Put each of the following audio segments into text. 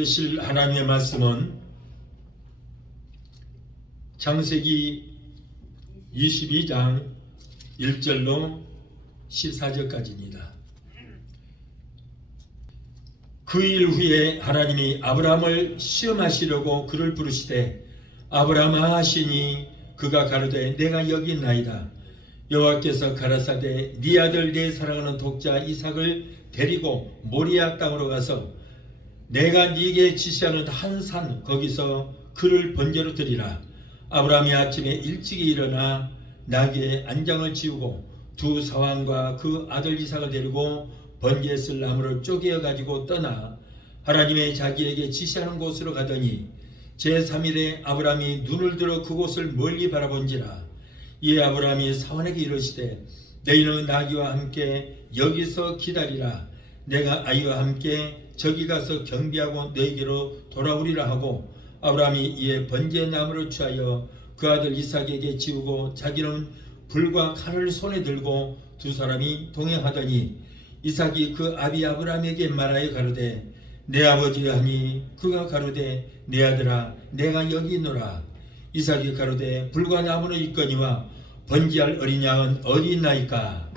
받으실 하나님의 말씀은 창세기 22장 1절로 14절까지입니다. 그 일 후에 하나님이 아브라함을 시험하시려고 그를 부르시되 아브라함아 하시니 그가 가로되 내가 여기 있나이다. 여호와께서 가라사대 네 아들 네 사랑하는 독자 이삭을 데리고 모리아 땅으로 가서 내가 네게 지시하는 한 산 거기서 그를 번제로 드리라. 아브라함이 아침에 일찍이 일어나 나귀의 안장을 지우고 두 사환과 그 아들 이삭을 데리고 번제에 쓸 나무를 쪼개어 가지고 떠나 하나님의 자기에게 지시하는 곳으로 가더니 제3일에 아브라함이 눈을 들어 그곳을 멀리 바라본지라. 이에 아브라함이 사환에게 이르시되 너희는 나귀와 함께 여기서 기다리라. 내가 아이와 함께 저기 가서 경비하고 너희에게로 돌아오리라 하고 아브라함이 이에 번제 나무를 취하여 그 아들 이삭에게 지우고 자기는 불과 칼을 손에 들고 두 사람이 동행하더니 이삭이 그 아비 아브라함에게 말하여 가로되 내 아버지 하니 그가 가로되 내 아들아 내가 여기 있노라. 이삭이 가로되 불과 나무는 있거니와 번제할 어린 양은 어디 있나이까.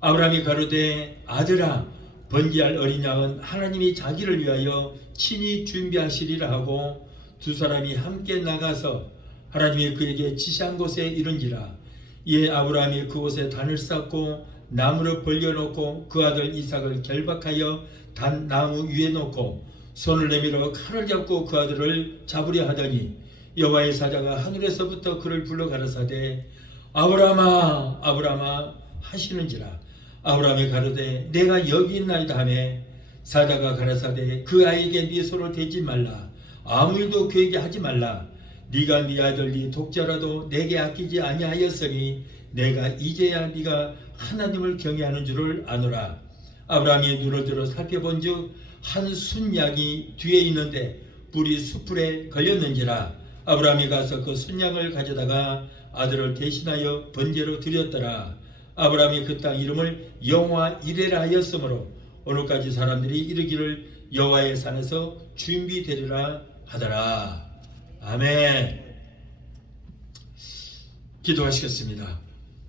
아브라함이 가로되 아들아 번제할 어린 양은 하나님이 자기를 위하여 친히 준비하시리라 하고 두 사람이 함께 나가서 하나님이 그에게 지시한 곳에 이른지라. 이에 아브라함이 그곳에 단을 쌓고 나무를 벌려놓고 그 아들 이삭을 결박하여 단 나무 위에 놓고 손을 내밀어 칼을 잡고 그 아들을 잡으려 하더니 여호와의 사자가 하늘에서부터 그를 불러 가라사대 아브라함아 아브라함아 하시는지라. 아브라함이 가로되 내가 여기 있나이다 하매 사자가 가라사대 그 아이에게 네 손을 대지 말라. 아무 일도 그에게 하지 말라. 네가 네 아들 네 독자라도 내게 아끼지 아니하였으니 내가 이제야 네가 하나님을 경외하는 줄을 아노라. 아브라함이 눈을 들어 살펴본즉 한 순양이 뒤에 있는데 뿔이 숯불에 걸렸는지라. 아브라함이 가서 그 순양을 가져다가 아들을 대신하여 번제로 드렸더라. 아브라함이 그 땅 이름을 여호와 이레라 하였으므로 오늘까지 사람들이 이르기를 여호와의 산에서 준비되리라 하더라. 아멘. 기도하시겠습니다.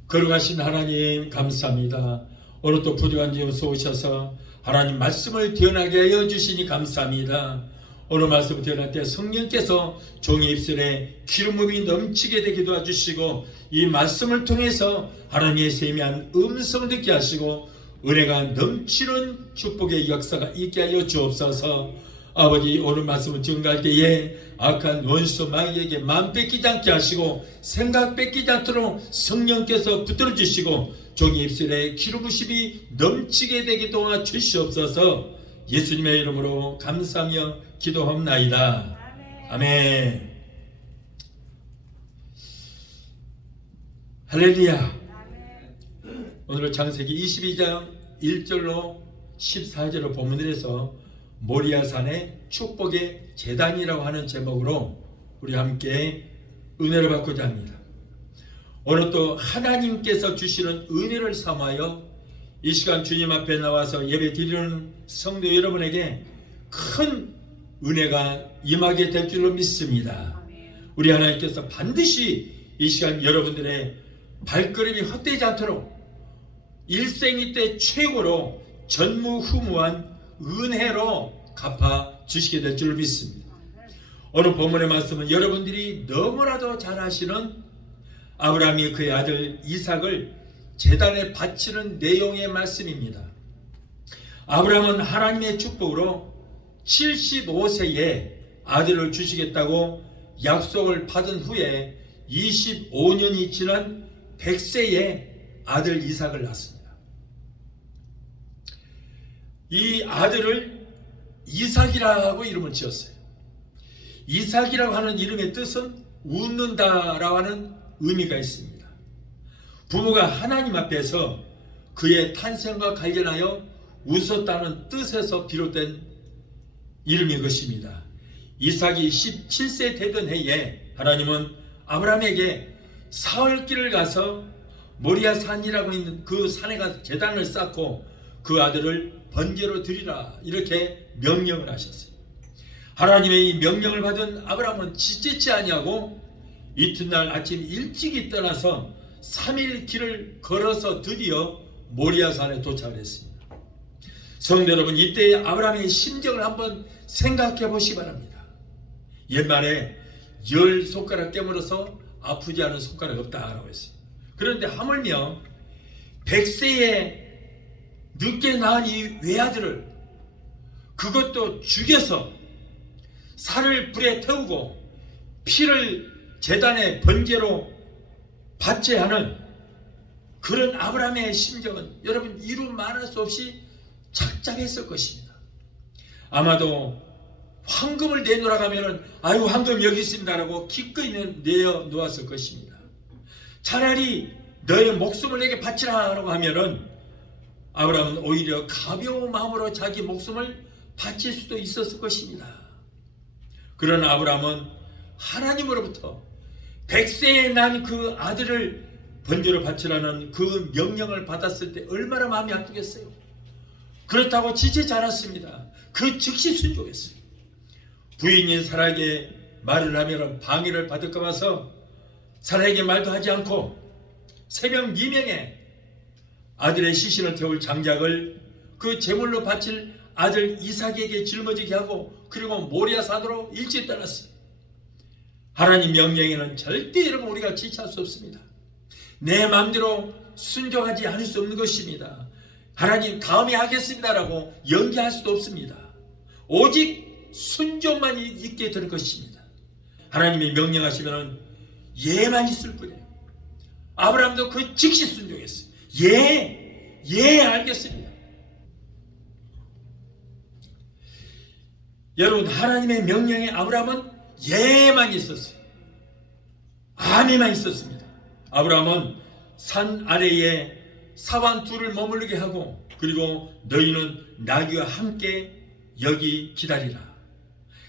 거룩하신 하나님 감사합니다. 오늘 또 부족한 점 쏘셔서 하나님 말씀을 태어나게 하여 주시니 감사합니다. 오늘 말씀을 태어날 때 성령께서 종의 입술에 기름붐이 넘치게 되게 도와주시고 이 말씀을 통해서 하나님의 세미한 음성을 듣게 하시고 은혜가 넘치는 축복의 역사가 있게 하여 주옵소서. 아버지 오늘 말씀을 증거할 때에 악한 원수 마귀에게 마음 뺏기지 않게 하시고 생각 뺏기지 않도록 성령께서 붙들어 주시고 종의 입술에 기름부심이 넘치게 되게 도와주시옵소서. 예수님의 이름으로 감사하며 기도합나이다. 아멘. 할렐루야. 오늘은 창세기 22장 1절로 14절로 본문에서 모리아산의 축복의 제단이라고 하는 제목으로 우리 함께 은혜를 받고자 합니다. 오늘 또 하나님께서 주시는 은혜를 삼아여 이 시간 주님 앞에 나와서 예배 드리는 성도 여러분에게 큰 은혜가 임하게 될 줄로 믿습니다. 우리 하나님께서 반드시 이 시간 여러분들의 발걸음이 헛되지 않도록 일생이 때 최고로 전무후무한 은혜로 갚아 주시게 될 줄로 믿습니다. 오늘 본문의 말씀은 여러분들이 너무나도 잘 아시는 아브라함이 그의 아들 이삭을 제단에 바치는 내용의 말씀입니다. 아브라함은 하나님의 축복으로 75세에 아들을 주시겠다고 약속을 받은 후에 25년이 지난 100세에 아들 이삭을 낳았습니다. 이 아들을 이삭이라고 이름을 지었어요. 이삭이라고 하는 이름의 뜻은 웃는다라고 하는 의미가 있습니다. 부모가 하나님 앞에서 그의 탄생과 관련하여 웃었다는 뜻에서 비롯된 이름인 것입니다. 이삭이 17세 되던 해에 하나님은 아브라함에게 사흘길을 가서 모리아 산이라고 있는 그 산에 가서 제단을 쌓고 그 아들을 번제로 드리라 이렇게 명령을 하셨어요. 하나님의 이 명령을 받은 아브라함은 지체치 아니하고 이튿날 아침 일찍이 떠나서 3일 길을 걸어서 드디어 모리아산에 도착을 했습니다. 성도 여러분, 이때의 아브라함의 심정을 한번 생각해 보시기 바랍니다. 옛말에 10손가락 깨물어서 아프지 않은 손가락 없다라고 했어요. 그런데 하물며 100세에 늦게 낳은 이 외아들을 그것도 죽여서 살을 불에 태우고 피를 제단의 번제로 바쳐야 하는 그런 아브라함의 심정은 여러분 이루 말할 수 없이 착잡했을 것입니다. 아마도 황금을 내놓으라 하면은 아유 황금 여기 있습니다라고 기꺼이 내어 놓았을 것입니다. 차라리 너의 목숨을 내게 바치라라고 하면은 아브라함은 오히려 가벼운 마음으로 자기 목숨을 바칠 수도 있었을 것입니다. 그러나 아브라함은 하나님으로부터 100세에 난 그 아들을 번제로 바치라는 그 명령을 받았을 때 얼마나 마음이 아프겠어요. 그렇다고 지체지 않았습니다. 그 즉시 순종했어요. 부인인 사라에게 말을 하면 방해를 받을까 봐서 사라에게 말도 하지 않고 새벽 미명에 아들의 시신을 태울 장작을 그 제물로 바칠 아들 이삭에게 짊어지게 하고 그리고 모리아산으로 일찍 떠났어요. 하나님 명령에는 절대 여러분 우리가 지체할 수 없습니다. 내 마음대로 순종하지 않을 수 없는 것입니다. 하나님 다음에 하겠습니다라고 연기할 수도 없습니다. 오직 순종만 있게 될 것입니다. 하나님이 명령하시면 예만 있을 뿐이에요. 아브라함도 그 즉시 순종했어요. 예 알겠습니다. 여러분 하나님의 명령에 아브라함은 예만 있었어요. 아멘만 있었습니다. 아브라함은 산 아래에 사환 둘을 머무르게 하고 그리고 너희는 나귀와 함께 여기 기다리라.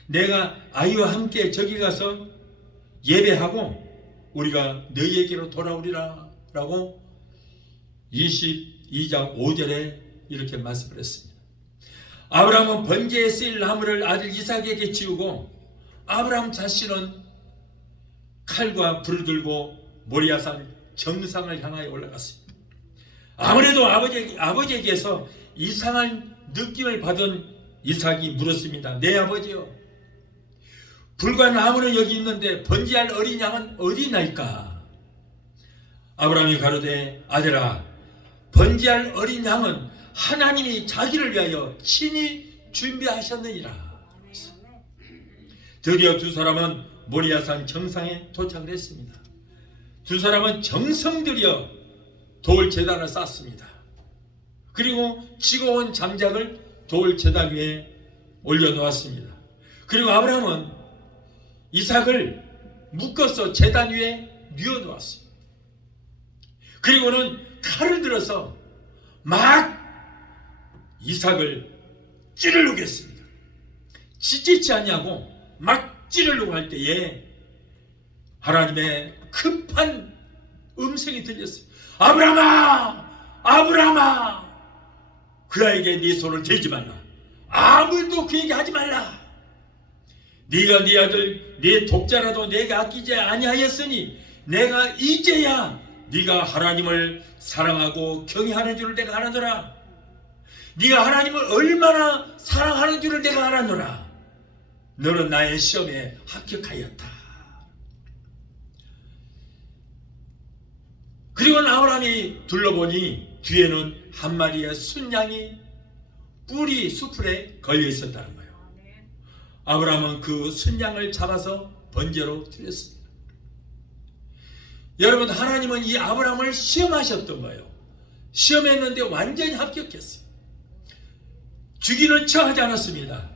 내가 아이와 함께 저기 가서 예배하고 우리가 너희에게로 돌아오리라 라고 22장 5절에 이렇게 말씀을 했습니다. 아브라함은 번제에 쓰일 나무를 아들 이삭에게 지우고 아브라함 자신은 칼과 불을 들고 모리아산 정상을 향하여 올라갔습니다. 아무래도 아버지에게서 이상한 느낌을 받은 이삭이 물었습니다. 내 아버지요, 불과 나무는 여기 있는데 번제할 어린 양은 어디 있나이까? 아브라함이 가로되 아들아, 번제할 어린 양은 하나님이 자기를 위하여 친히 준비하셨느니라. 드디어 두 사람은 모리아산 정상에 도착을 했습니다. 두 사람은 정성 들여 돌 제단을 쌓습니다. 그리고 지고온 장작을 돌 제단 위에 올려놓았습니다. 그리고 아브라함은 이삭을 묶어서 제단 위에 뉘어놓았어요. 그리고는 칼을 들어서 막 이삭을 찌르려고 했습니다. 지치지 않냐고 막 찌르려고 할 때에 하나님의 급한 음성이 들렸어요. 아브라함아, 아브라함아, 그 아이에게 네 손을 대지 말라. 아무도 그에게 하지 말라. 네가 네 아들 네 독자라도 내가 아끼지 아니하였으니 내가 이제야 네가 하나님을 사랑하고 경외하는 줄을 내가 알아노라. 네가 하나님을 얼마나 사랑하는 줄을 내가 알아노라. 너는 나의 시험에 합격하였다. 그리고 아브라함이 둘러보니 뒤에는 한 마리의 순양이 뿔이 수풀에 걸려 있었다는 거예요. 아브라함은 그 순양을 잡아서 번제로 드렸습니다. 여러분, 하나님은 이 아브라함을 시험하셨던 거예요. 시험했는데 완전히 합격했어요. 죽이는 척 하지 않았습니다.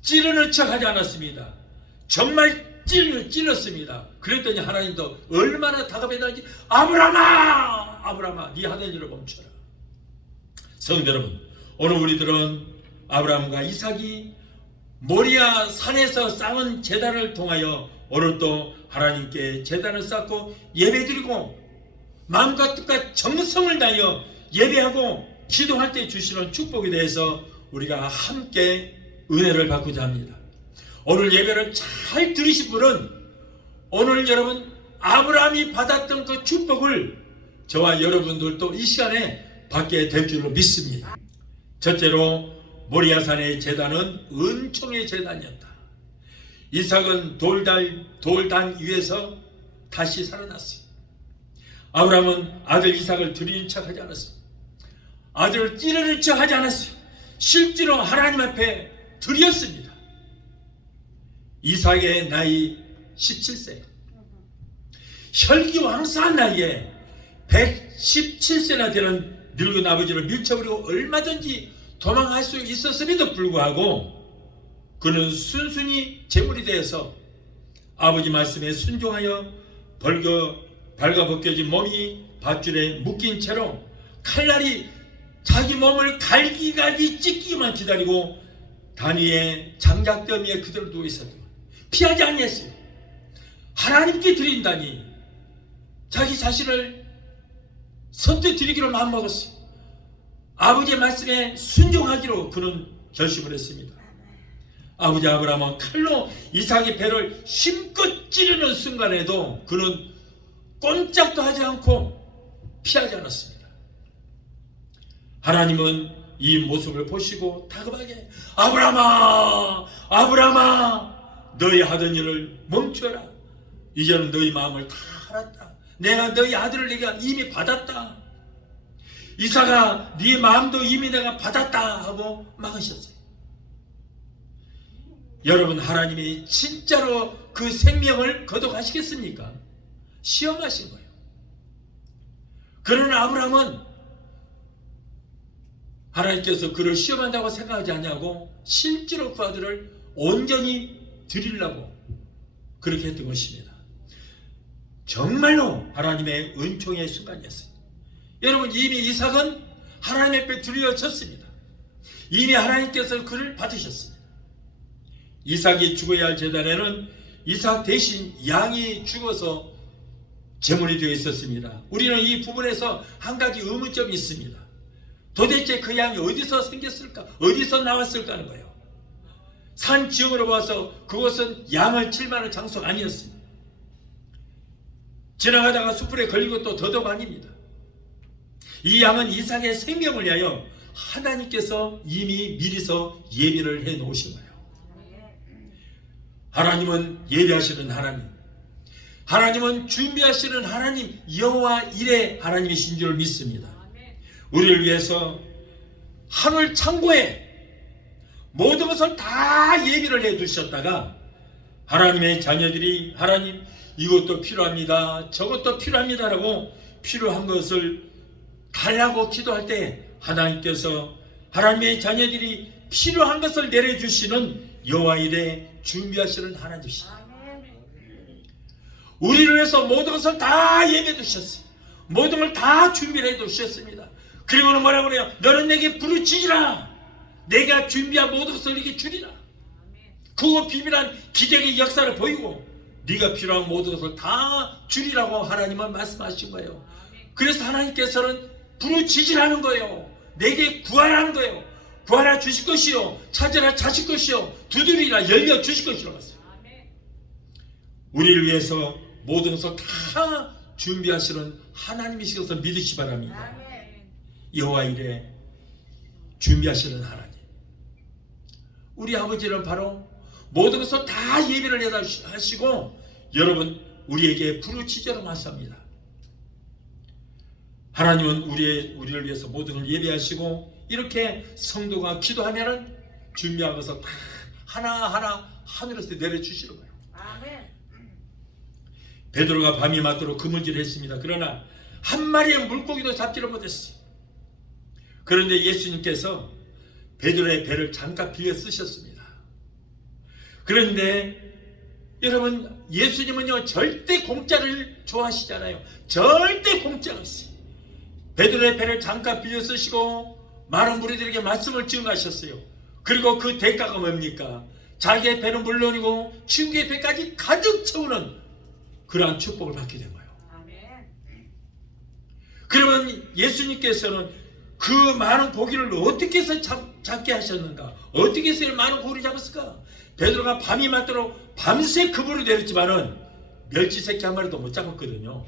찌르는 척 하지 않았습니다. 정말 찔렀습니다. 그랬더니 하나님도 얼마나 다급했는지 아브라함아, 아브라함아, 네 하던 일을 멈춰라. 성도 여러분, 오늘 우리들은 아브라함과 이삭이 모리아 산에서 쌓은 제단을 통하여 오늘 또 하나님께 제단을 쌓고 예배드리고 마음과 뜻과 정성을 다하여 예배하고 기도할 때 주시는 축복에 대해서 우리가 함께 은혜를 받고자 합니다. 오늘 예배를 잘 들으신 분은 오늘 여러분 아브라함이 받았던 그 축복을 저와 여러분들도 이 시간에 받게 될 줄로 믿습니다. 첫째로 모리아산의 제단은 은총의 제단이었다. 이삭은 돌단 위에서 다시 살아났어요. 아브라함은 아들 이삭을 드리는 척하지 않았어요. 아들을 찌르는 척하지 않았어요. 실제로 하나님 앞에 드렸습니다. 이삭의 나이 17세, 혈기왕성한 나이에 117세나 되는 늙은 아버지를 밀쳐버리고 얼마든지 도망할 수 있었음에도 불구하고 그는 순순히 제물이 되어서 아버지 말씀에 순종하여 발가벗겨진 몸이 밧줄에 묶인 채로 칼날이 자기 몸을 갈기갈기 찢기만 기다리고 단위의 장작더미에 그대로 누워있었다. 피하지 아니했어요. 하나님께 드린다니 자기 자신을 선뜻 드리기로 마음먹었어요. 아버지의 말씀에 순종하기로 그는 결심을 했습니다. 아버지 아브라함은 칼로 이삭의 배를 힘껏 찌르는 순간에도 그는 꼼짝도 하지 않고 피하지 않았습니다. 하나님은 이 모습을 보시고 다급하게 아브라함아, 아브라함아, 너희 하던 일을 멈춰라. 이제는 너희 마음을 다 알았다. 내가 너희 아들을 내가 이미 받았다. 이삭아, 네 마음도 이미 내가 받았다 하고 막으셨어요. 여러분, 하나님이 진짜로 그 생명을 거둬가시겠습니까? 시험하신 거예요. 그러나 아브라함은 하나님께서 그를 시험한다고 생각하지 않냐고 실제로 그 아들을 온전히 드리려고 그렇게 했던 것입니다. 정말로 하나님의 은총의 순간이었어요. 여러분, 이미 이삭은 하나님 앞에 드려졌습니다. 이미 하나님께서 그를 받으셨습니다. 이삭이 죽어야 할 제단에는 이삭 대신 양이 죽어서 제물이 되어 있었습니다. 우리는 이 부분에서 한 가지 의문점이 있습니다. 도대체 그 양이 어디서 생겼을까? 어디서 나왔을까 하는 거예요. 산 지형으로 봐서 그것은 양을 칠 만한 장소가 아니었습니다. 지나가다가 숯불에 걸린 것도 더더욱 아닙니다. 이 양은 이삭의 생명을 위하여 하나님께서 이미 미리서 예비를 해 놓으신 거예요. 하나님은 예비하시는 하나님, 하나님은 준비하시는 하나님, 여호와 이레 하나님이신 줄 믿습니다. 우리를 위해서 하늘 창고에 모든 것을 다 예비를 해 두셨다가 하나님의 자녀들이 하나님 이것도 필요합니다, 저것도 필요합니다라고 필요한 것을 달라고 기도할 때 하나님께서 하나님의 자녀들이 필요한 것을 내려주시는 여호와 이레 준비하시는 하나님이십니다. 우리를 위해서 모든 것을 다 예배해 두셨어요. 모든 걸 다 준비해 두셨습니다. 그리고는 뭐라고 그래요? 너는 내게 부르짖으라. 내가 준비한 모든 것을 네게 주리라. 그거 비밀한 기적의 역사를 보이고 네가 필요한 모든 것을 다 주리라고 하나님은 말씀하신 거예요. 그래서 하나님께서는 부르짖으라는 거예요. 내게 구하라는 거예요. 구하라 주실 것이요, 찾으라 찾을 것이요, 두드리라 열려 주실 것이라고 했어요. 우리를 위해서 모든 것을 다 준비하시는 하나님이시어서 믿으시 바랍니다. 여호와 이레 준비하시는 하나님, 우리 아버지는 바로 모든 것을 다 예비를 하시고 여러분 우리에게 부르짖으라 말씀합니다. 하나님은 우리를 위해서 모든 걸 예비하시고 이렇게 성도가 기도하면은 준비한 것을 다 하나하나 하늘에서 내려주시는 거예요. 아멘. 베드로가 밤이 맞도록 그물질을 했습니다. 그러나 한 마리의 물고기도 잡지를 못했어요. 그런데 예수님께서 베드로의 배를 잠깐 빌려 쓰셨습니다. 그런데 여러분, 예수님은요 절대 공짜를 좋아하시잖아요. 절대 공짜가 없어요. 베드로의 배를 잠깐 빌려 쓰시고 많은 무리들에게 말씀을 증거하셨어요. 그리고 그 대가가 뭡니까? 자기의 배는 물론이고 친구의 배까지 가득 채우는 그러한 축복을 받게 된 거예요. 아멘. 그러면 예수님께서는 그 많은 고기를 어떻게 해서 잡게 하셨는가? 어떻게 해서 많은 고기를 잡았을까? 베드로가 밤이 맞도록 밤새 그물을 내렸지만은 멸치 새끼 한 마리도 못 잡았거든요.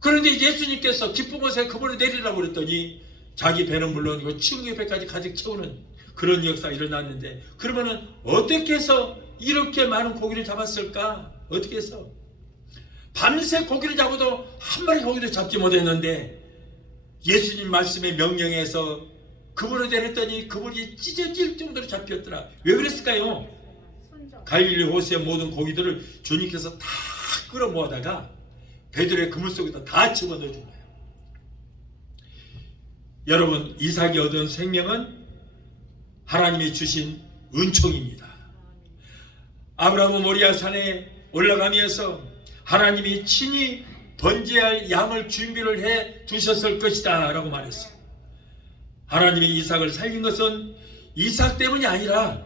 그런데 예수님께서 기쁜 곳에 그물을 내리라고 그랬더니 자기 배는 물론이고 친구의 배까지 가득 채우는 그런 역사가 일어났는데, 그러면은 어떻게 해서 이렇게 많은 고기를 잡았을까? 어떻게 해서? 밤새 고기를 잡아도 한 마리 고기도 잡지 못했는데 예수님 말씀의 명령에서 그물을 내렸더니 그물이 찢어질 정도로 잡혔더라. 왜 그랬을까요? 갈릴리 호수의 모든 고기들을 주님께서 다 끌어모아다가 베드로의 그물 속에다 다 집어넣어준 거예요. 여러분, 이삭이 얻은 생명은 하나님이 주신 은총입니다. 아브라함은 모리아 산에 올라가면서 하나님이 친히 번제할 양을 준비를 해 두셨을 것이다 라고 말했어요. 하나님이 이삭을 살린 것은 이삭 때문이 아니라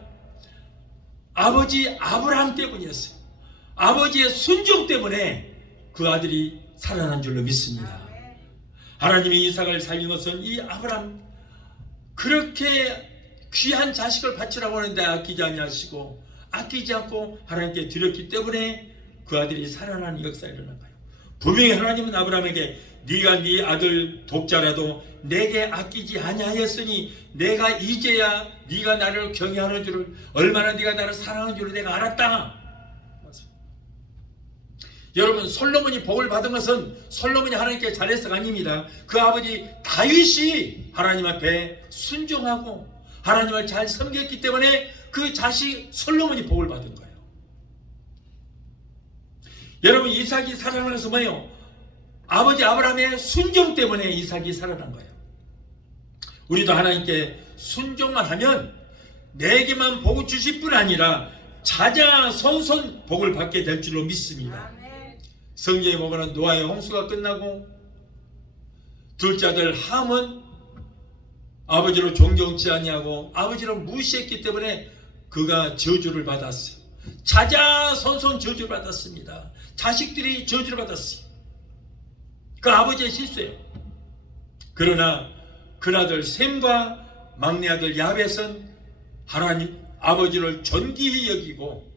아버지 아브라함 때문이었어요. 아버지의 순종 때문에 그 아들이 살아난 줄로 믿습니다. 하나님이 이삭을 살린 것은 이 아브라함, 그렇게 귀한 자식을 바치라고 하는데 아끼지 아니하시고 아끼지 않고 하나님께 드렸기 때문에 그 아들이 살아나는 역사가 일어난 거예요. 분명히 하나님은 아브라함에게 네가 네 아들 독자라도 내게 아끼지 아니하였으니 내가 이제야 네가 나를 경외하는 줄을, 얼마나 네가 나를 사랑하는 줄을 내가 알았다. 여러분, 솔로몬이 복을 받은 것은 솔로몬이 하나님께 잘해서가 아닙니다. 그 아버지 다윗이 하나님 앞에 순종하고 하나님을 잘 섬겼기 때문에 그 자식 솔로몬이 복을 받은 거예요. 여러분, 이삭이 살아난 것은 뭐예요? 아버지 아브라함의 순종 때문에 이삭이 살아난 거예요. 우리도 하나님께 순종만 하면 내게만 복을 주실 뿐 아니라 자자손손 복을 받게 될 줄로 믿습니다. 성경에 보면 노아의 홍수가 끝나고 둘째 아들 함은 아버지를 존경치 아니하고 아버지를 무시했기 때문에 그가 저주를 받았어요. 자자손손 저주를 받았습니다. 자식들이 저주를 받았어요. 그 아버지의 실수예요. 그러나 큰아들 셈과 막내 아들 야벳은 하나님 아버지를 존귀히 여기고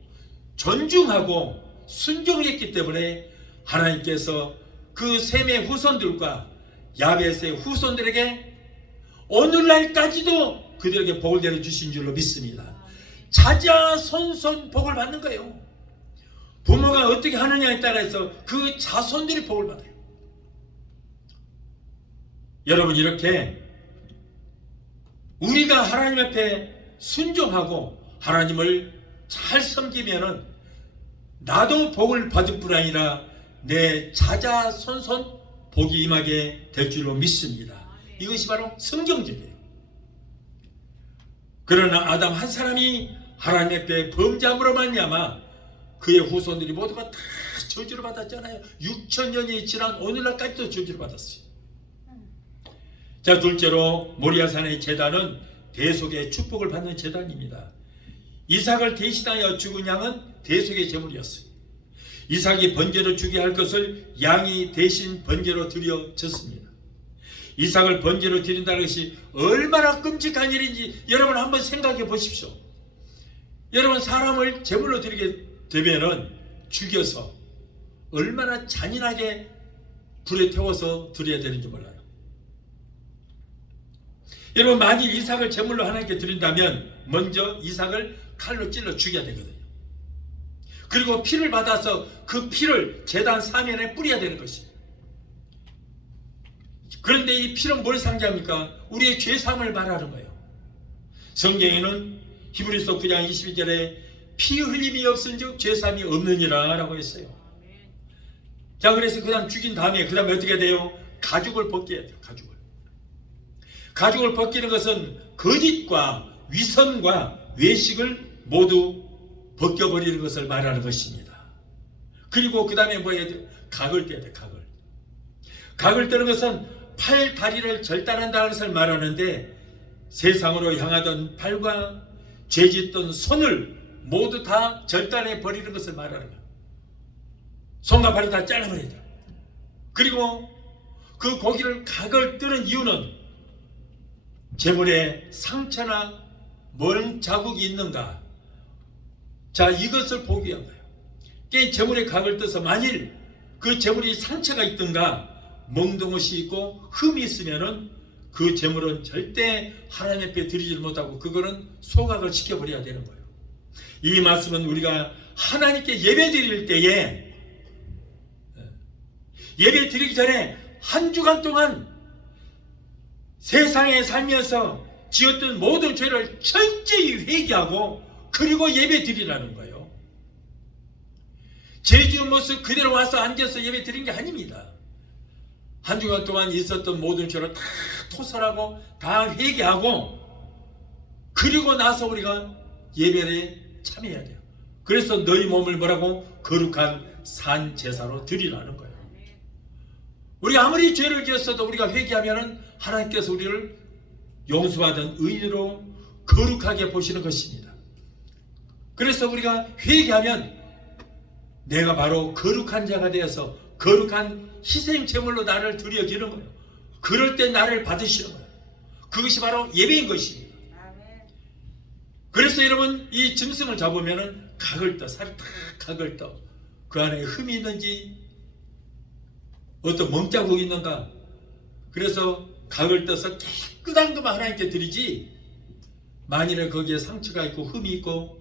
존중하고 순종했기 때문에 하나님께서 그 셈의 후손들과 야벳의 후손들에게 오늘날까지도 그들에게 복을 내려주신 줄로 믿습니다. 자자손손 복을 받는 거예요. 부모가 어떻게 하느냐에 따라서 그 자손들이 복을 받아요. 여러분, 이렇게 우리가 하나님 앞에 순종하고 하나님을 잘 섬기면은 나도 복을 받을 뿐 아니라 내 자자손손 복이 임하게 될 줄로 믿습니다. 이것이 바로 성경적이에요. 그러나 아담 한 사람이 하나님 앞에 범죄함으로 말미암아 그의 후손들이 모두가 다 저주를 받았잖아요. 6,000년이 지난 오늘날까지도 저주를 받았어요. 자, 둘째로 모리아산의 제단은 대속의 축복을 받는 제단입니다. 이삭을 대신하여 죽은 양은 대속의 제물이었어요. 이삭이 번제로 주게 할 것을 양이 대신 번제로 드려졌습니다. 이삭을 번제로 드린다는 것이 얼마나 끔찍한 일인지 여러분 한번 생각해 보십시오. 여러분, 사람을 제물로 드리게 되면은 죽여서 얼마나 잔인하게 불에 태워서 드려야 되는지 몰라요. 여러분, 만일 이삭을 제물로 하나님께 드린다면 먼저 이삭을 칼로 찔러 죽여야 되거든요. 그리고 피를 받아서 그 피를 제단 사면에 뿌려야 되는 것입니다. 그런데 이 피는 뭘 상징합니까? 우리의 죄사함을 말하는 거예요. 성경에는 히브리서 9장 22절에 피 흘림이 없은즉 죄사함이 없느니라 라고 했어요. 자, 그래서 그 다음 죽인 다음에 그 다음에 어떻게 돼요? 가죽을 벗겨야 돼요. 가죽을 벗기는 것은 거짓과 위선과 외식을 모두 벗겨버리는 것을 말하는 것입니다. 그리고 그 다음에 뭐 해야 돼요? 각을 떼야 돼요. 각을 떼는 것은 팔, 다리를 절단한다는 것을 말하는데 세상으로 향하던 팔과 죄짓던 손을 모두 다 절단해 버리는 것을 말하는 거예요. 손과 발을 다 잘라버려야 돼요. 그리고 그 고기를 각을 뜨는 이유는 제물에 상처나 먼 자국이 있는가, 자, 이것을 보기 위한 거예요. 그 재물의 각을 떠서 만일 그 재물이 상처가 있든가 멍든 것이 있고 흠이 있으면은 그 재물은 절대 하나님 앞에 드리지 못하고 그거는 소각을 시켜버려야 되는 거예요. 이 말씀은 우리가 하나님께 예배 드릴 때에 예배 드리기 전에 한 주간 동안 세상에 살면서 지었던 모든 죄를 철저히 회개하고 그리고 예배 드리라는 거예요. 죄 지은 모습 그대로 와서 앉아서 예배 드린 게 아닙니다. 한 주간 동안 있었던 모든 죄를 다 토설하고 다 회개하고 그리고 나서 우리가 예배에 참여해야 돼요. 그래서 너희 몸을 뭐라고? 거룩한 산 제사로 드리라는 거예요. 우리가 아무리 죄를 지었어도 우리가 회개하면 하나님께서 우리를 용서받은 의인으로 거룩하게 보시는 것입니다. 그래서 우리가 회개하면 내가 바로 거룩한 자가 되어서 거룩한 희생 제물로 나를 드려지는 거예요. 그럴 때 나를 받으시는 거예요. 그것이 바로 예배인 것입니다. 그래서 여러분 이 짐승을 잡으면은 각을 떠, 살이 탁 각을 떠. 그 안에 흠이 있는지 어떤 멍자국이 있는가. 그래서 각을 떠서 깨끗한 것만 하나님께 드리지 만일에 거기에 상처가 있고 흠이 있고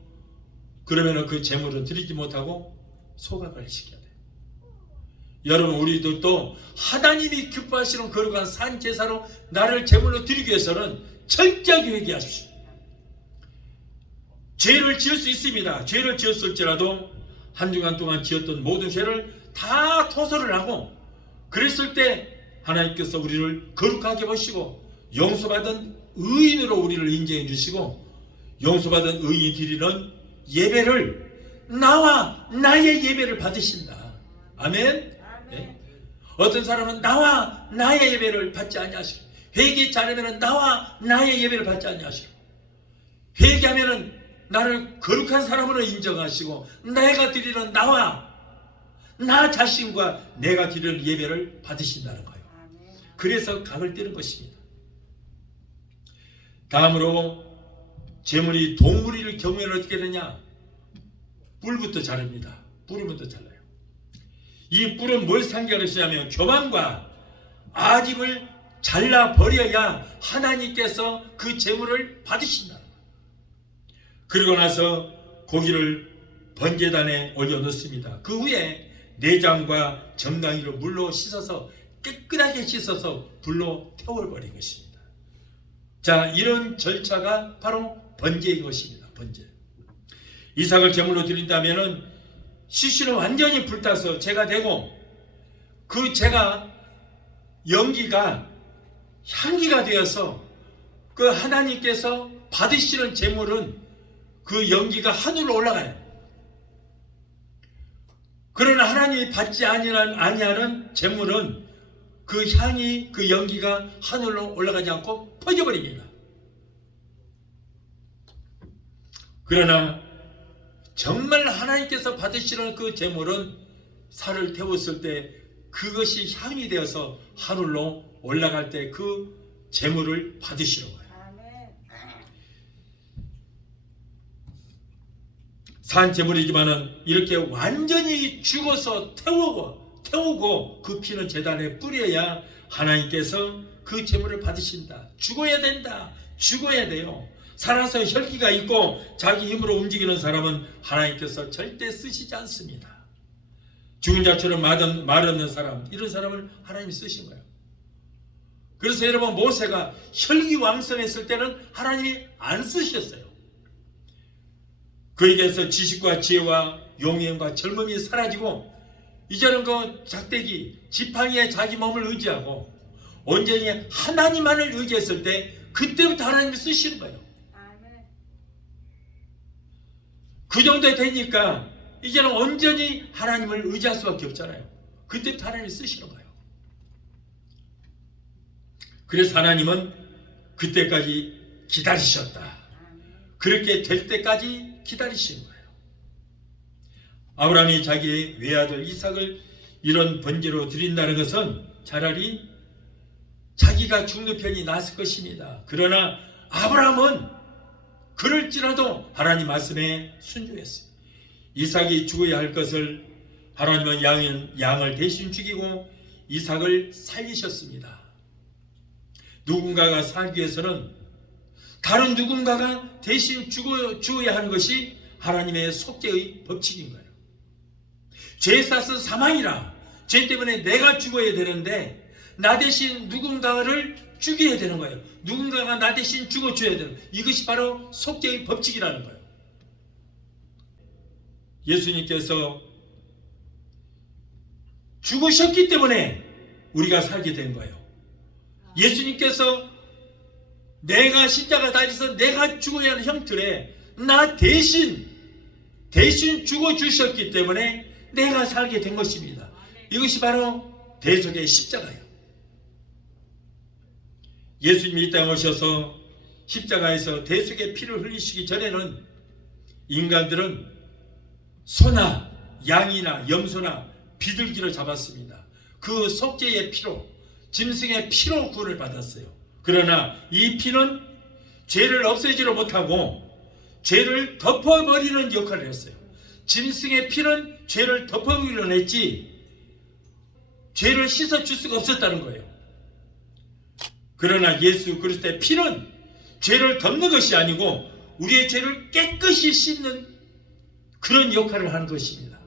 그러면은 그 제물은 드리지 못하고 소각을 시켜야 돼요. 여러분 우리들도 하나님이 기뻐하시는 거룩한 산 제사로 나를 제물로 드리기 위해서는 철저하게 회개하십시오. 죄를 지을 수 있습니다. 죄를 지었을지라도 한 주간 동안 지었던 모든 죄를 다 토설을 하고 그랬을 때 하나님께서 우리를 거룩하게 보시고 용서받은 의인으로 우리를 인정해 주시고 용서받은 의인이 드리는 예배를 나와 나의 예배를 받으신다. 아멘. 네? 어떤 사람은 나와 나의 예배를 받지 아니하시고 회개치 않으면 나와 나의 예배를 받지 아니하시고 회개하면 나를 거룩한 사람으로 인정하시고 내가 드리는 나와 나 자신과 내가 드리는 예배를 받으신다는 거예요. 그래서 각을 떼는 것입니다. 다음으로 제물이 동물일 경우에는 어떻게 되냐? 뿔부터 자릅니다. 뿔부터 잘라요. 이 뿔은 뭘 상징하시냐면 교만과 아집을 잘라버려야 하나님께서 그 제물을 받으신다. 그리고 나서 고기를 번제단에 올려놓습니다. 그 후에 내장과 정강이를 물로 씻어서 깨끗하게 씻어서 불로 태워버린 것입니다. 자, 이런 절차가 바로 번제인 것입니다. 번제. 이삭을 제물로 드린다면은 시신은 완전히 불타서 제가 되고 그 제가 연기가 향기가 되어서 그 하나님께서 받으시는 제물은 그 연기가 하늘로 올라가요. 그러나 하나님이 받지 아니하는 제물은 그 향이 그 연기가 하늘로 올라가지 않고 퍼져버립니다. 그러나 정말 하나님께서 받으시는 그 제물은 살을 태웠을 때 그것이 향이 되어서 하늘로 올라갈 때 그 제물을 받으시는 거예요. 산 제물이지만은 이렇게 완전히 죽어서 태우고 그 피는 제단에 뿌려야 하나님께서 그 제물을 받으신다. 죽어야 된다. 죽어야 돼요. 살아서 혈기가 있고 자기 힘으로 움직이는 사람은 하나님께서 절대 쓰시지 않습니다. 죽은 자처럼 말 없는 사람, 이런 사람을 하나님이 쓰신 거예요. 그래서 여러분 모세가 혈기왕성했을 때는 하나님이 안 쓰셨어요. 그에게서 지식과 지혜와 용의과 젊음이 사라지고 이제는 그 작대기 지팡이에 자기 몸을 의지하고 온전히 하나님만을 의지했을 때 그때부터 하나님이 쓰시는 거예요. 그 정도 되니까 이제는 온전히 하나님을 의지할 수밖에 없잖아요. 그때부터 하나님이 쓰시는 거예요. 그래서 하나님은 그때까지 기다리셨다. 그렇게 될 때까지 기다리시는 거예요. 아브라함이 자기의 외아들 이삭을 이런 번제로 드린다는 것은 차라리 자기가 죽는 편이 나았을 것입니다. 그러나 아브라함은 그럴지라도 하나님 말씀에 순종했어요. 이삭이 죽어야 할 것을 하나님은 양을 대신 죽이고 이삭을 살리셨습니다. 누군가가 살기 위해서는 다른 누군가가 대신 죽어야 하는 것이 하나님의 속죄의 법칙인 거예요. 죄 쌌은 사망이라, 죄 때문에 내가 죽어야 되는데 나 대신 누군가를 죽여야 되는 거예요. 누군가가 나 대신 죽어줘야 되는, 이것이 바로 속죄의 법칙이라는 거예요. 예수님께서 죽으셨기 때문에 우리가 살게 된 거예요. 예수님께서 내가 십자가 달려서 내가 죽어야 하는 형틀에 나 대신 죽어주셨기 때문에 내가 살게 된 것입니다. 이것이 바로 대속의 십자가예요. 예수님이 이 땅에 오셔서 십자가에서 대속의 피를 흘리시기 전에는 인간들은 소나 양이나 염소나 비둘기를 잡았습니다. 그 속죄의 피로, 짐승의 피로 구원을 받았어요. 그러나 이 피는 죄를 없애지를 못하고 죄를 덮어버리는 역할을 했어요. 짐승의 피는 죄를 덮어버리려 했지 죄를 씻어줄 수가 없었다는 거예요. 그러나 예수 그리스도의 피는 죄를 덮는 것이 아니고 우리의 죄를 깨끗이 씻는 그런 역할을 하는 것입니다.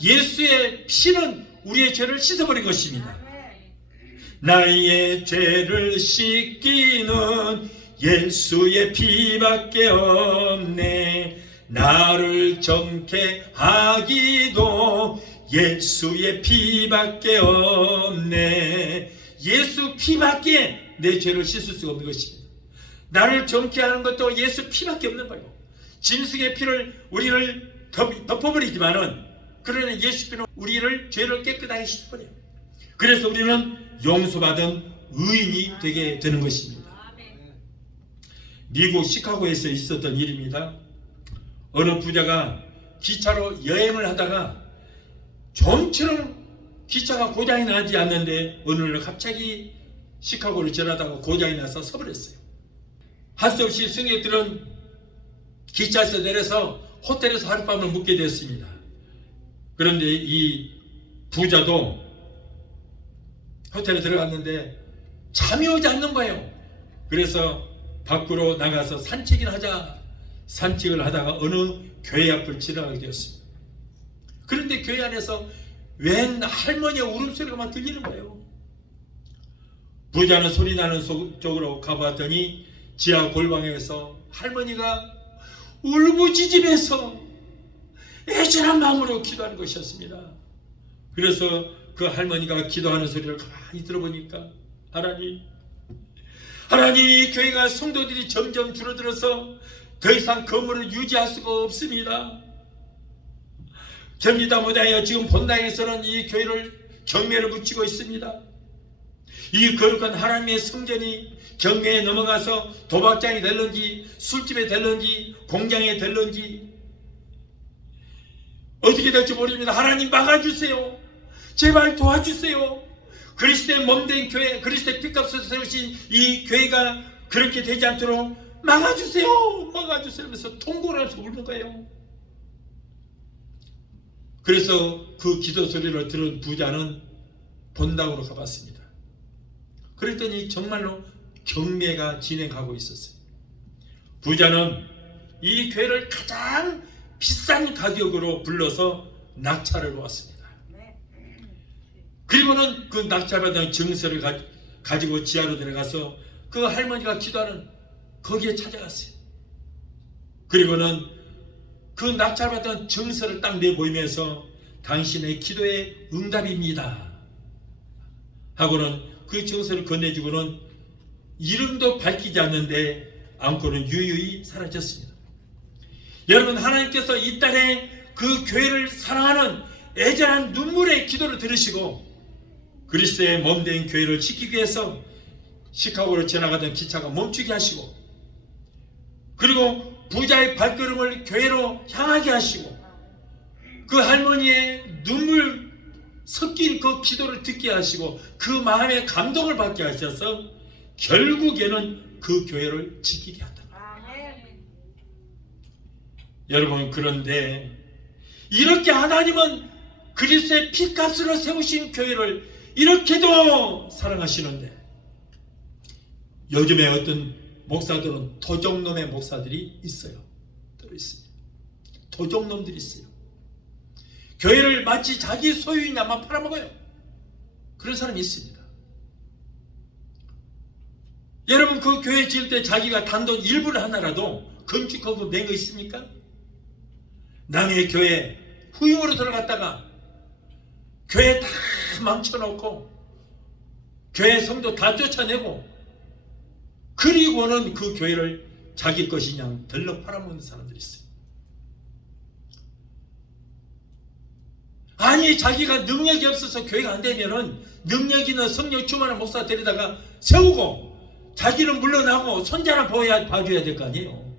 예수의 피는 우리의 죄를 씻어버린 것입니다. 나의 죄를 씻기는 예수의 피밖에 없네. 나를 정케 하기도 예수의 피밖에 없네. 예수 피밖에 내 죄를 씻을 수가 없는 것입니다. 나를 정케 하는 것도 예수 피밖에 없는 거예요. 짐승의 피를 우리를 덮어버리지만은, 그러나 예수 피는 우리를 죄를 깨끗하게 씻어버려요. 그래서 우리는 용서받은 의인이 되게 되는 것입니다. 미국 시카고에서 있었던 일입니다. 어느 부자가 기차로 여행을 하다가 좀처럼 기차가 고장이 나지 않는데 어느 날 갑자기 시카고를 지나다가 고장이 나서 서버렸어요. 할 수 없이 승객들은 기차에서 내려서 호텔에서 하룻밤을 묵게 됐습니다. 그런데 이 부자도 호텔에 들어갔는데 잠이 오지 않는 거예요. 그래서 밖으로 나가서 산책을 하다가 어느 교회 앞을 지나가게 되었습니다. 그런데 교회 안에서 웬 할머니의 울음소리가 들리는 거예요. 부자는 소리 나는 쪽으로 가보았더니 지하 골방에서 할머니가 울부짖으면서 애절한 마음으로 기도하는 것이었습니다. 그래서 그 할머니가 기도하는 소리를 가만히 들어보니까 하나님, 이 교회가 성도들이 점점 줄어들어서 더 이상 건물을 유지할 수가 없습니다. 전리다 못하여 지금 본당에서는 이 교회를 경매를 붙이고 있습니다. 이 거룩한 하나님의 성전이 경매에 넘어가서 도박장이 될런지 술집에 될런지 공장에 될런지 어떻게 될지 모릅니다. 하나님 막아주세요. 제발 도와주세요. 그리스도의 몸된 교회, 그리스도의 피값으로 세우신 이 교회가 그렇게 되지 않도록 막아주세요. 막아주세요 하면서 통곡을 하면서 울는 거예요. 그래서 그 기도 소리를 들은 부자는 본당으로 가봤습니다. 그랬더니 정말로 경매가 진행하고 있었어요. 부자는 이 교회를 가장 비싼 가격으로 불러서 낙찰을 보았습니다. 그리고는 그 낙찰받은 증서를 가지고 지하로 들어가서 그 할머니가 기도하는 거기에 찾아갔어요. 그리고는 그 낙찰받은 증서를 딱 내보이면서 당신의 기도의 응답입니다 하고는 그 증서를 건네주고는 이름도 밝히지 않고는 유유히 사라졌습니다. 여러분, 하나님께서 이 땅에 그 교회를 사랑하는 애절한 눈물의 기도를 들으시고 그리스도의 몸된 교회를 지키기 위해서 시카고로 지나가던 기차가 멈추게 하시고, 그리고 부자의 발걸음을 교회로 향하게 하시고, 그 할머니의 눈물 섞인 그 기도를 듣게 하시고 그 마음의 감동을 받게 하셔서 결국에는 그 교회를 지키게 하다. 여러분, 그런데 이렇게 하나님은 그리스도의 피값으로 세우신 교회를 이렇게도 사랑하시는데, 요즘에 어떤 목사들은 도적놈의 목사들이 있어요. 있습니다. 도적놈들이 있어요. 교회를 마치 자기 소유이냐만 팔아먹어요. 그런 사람이 있습니다. 여러분, 그 교회 지을 때 자기가 단돈 일부를 하나라도 건축허금 낸 거 있습니까? 남의 교회 후임으로 들어갔다가 교회 다 망쳐놓고 교회 성도 다 쫓아내고, 그리고는 그 교회를 자기 것이냐 덜럭 팔아먹는 사람들이 있어요. 아니, 자기가 능력이 없어서 교회가 안 되면은 능력 있는 성령 충만한 목사 데리다가 세우고 자기는 물러나고 손자나 봐줘야 될 거 아니에요.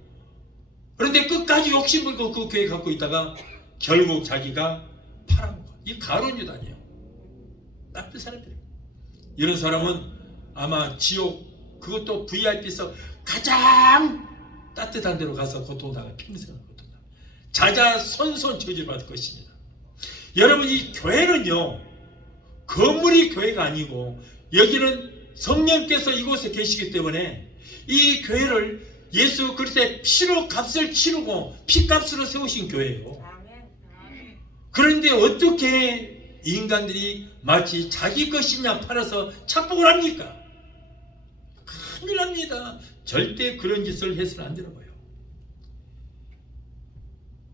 그런데 끝까지 욕심부리고 그 교회 갖고 있다가 결국 자기가 팔아먹어. 이 가론유다니에요. 나쁜 사람들이에요. 이런 사람은 아마 지옥, 그것도 VIP에서 가장 따뜻한 데로 가서 고통당할, 평생을 고통당할, 자자손손 저주받을 것입니다. 여러분, 이 교회는요, 건물이 교회가 아니고 여기는 성령께서 이곳에 계시기 때문에 이 교회를 예수 그리스도의 피로 값을 치르고 피값으로 세우신 교회예요. 그런데 어떻게 인간들이 마치 자기 것이냐 팔아서 착복을 합니까? 큰일 납니다. 절대 그런 짓을 해서는 안 되는 거예요.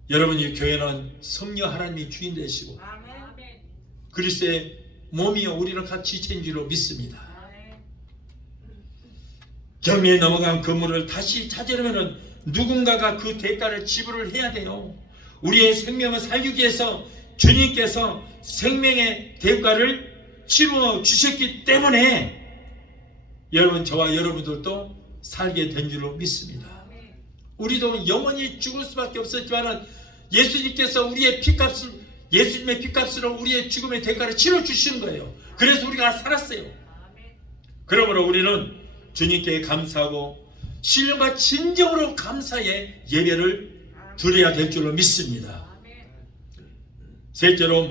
여러분, 이 교회는 성령 하나님이 주인 되시고 그리스도의 몸이요 우리를 같이 지친 줄로 믿습니다. 경매에 넘어간 건물을 다시 찾으려면 누군가가 그 대가를 지불을 해야 돼요. 우리의 생명을 살리기 위해서 주님께서 생명의 대가를 치루어 주셨기 때문에 여러분, 저와 여러분들도 살게 된 줄로 믿습니다. 우리도 영원히 죽을 수밖에 없었지만 예수님께서 우리의 피값을, 예수님의 피값으로 우리의 죽음의 대가를 치러 주시는 거예요. 그래서 우리가 살았어요. 그러므로 우리는 주님께 감사하고 신령과 진정으로 감사의 예배를 드려야 될 줄로 믿습니다. 셋째로,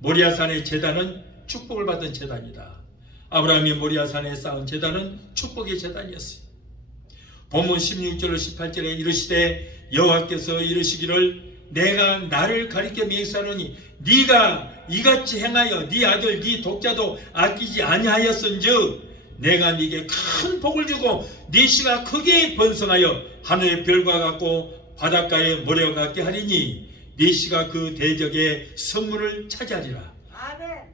모리아산의 제단은 축복을 받은 제단이다. 아브라함이 모리아산에 쌓은 제단은 축복의 제단이었어요. 본문 16절 18절에 이르시되 여호와께서 이르시기를 내가 나를 가리켜 맹세하노니 네가 이같이 행하여 네 아들 네 독자도 아끼지 아니하였은즉 내가 네게 큰 복을 주고 네 씨가 크게 번성하여 하늘의 별과 같고 바닷가의 모래와 같게 하리니 네 씨가 그 대적의 성문을 차지하리라.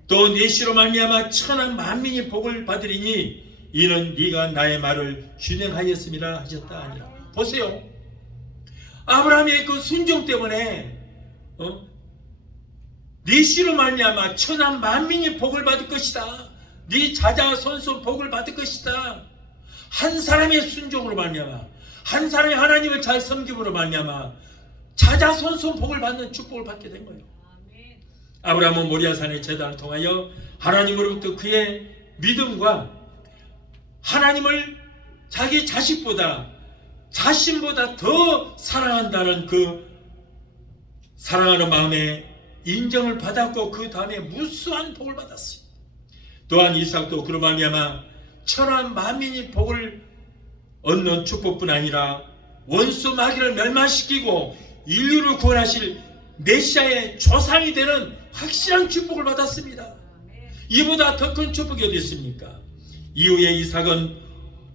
또 네 씨로 말미암아 천한 만민이 복을 받으리니 이는 네가 나의 말을 준행하였음이라 하셨다 아니라. 보세요, 아브라함의 그 순종 때문에 네 씨로 말미암아 천한 만민이 복을 받을 것이다. 네 자자손손 복을 받을 것이다. 한 사람의 순종으로 말미암아, 한 사람이 하나님을 잘 섬김으로 말미암아 자자손손 복을 받는 축복을 받게 된 거예요. 아브라함은 모리아산의 제단을 통하여 하나님으로부터 그의 믿음과 하나님을 자기 자식보다, 자신보다 더 사랑한다는 그 사랑하는 마음에 인정을 받았고 그 다음에 무수한 복을 받았어요. 또한 이삭도 그로 말미암아 천한 만민이 복을 얻는 축복뿐 아니라 원수 마귀를 멸망시키고 인류를 구원하실 메시아의 조상이 되는 확실한 축복을 받았습니다. 이보다 더 큰 축복이 어디 있습니까? 이후에 이삭은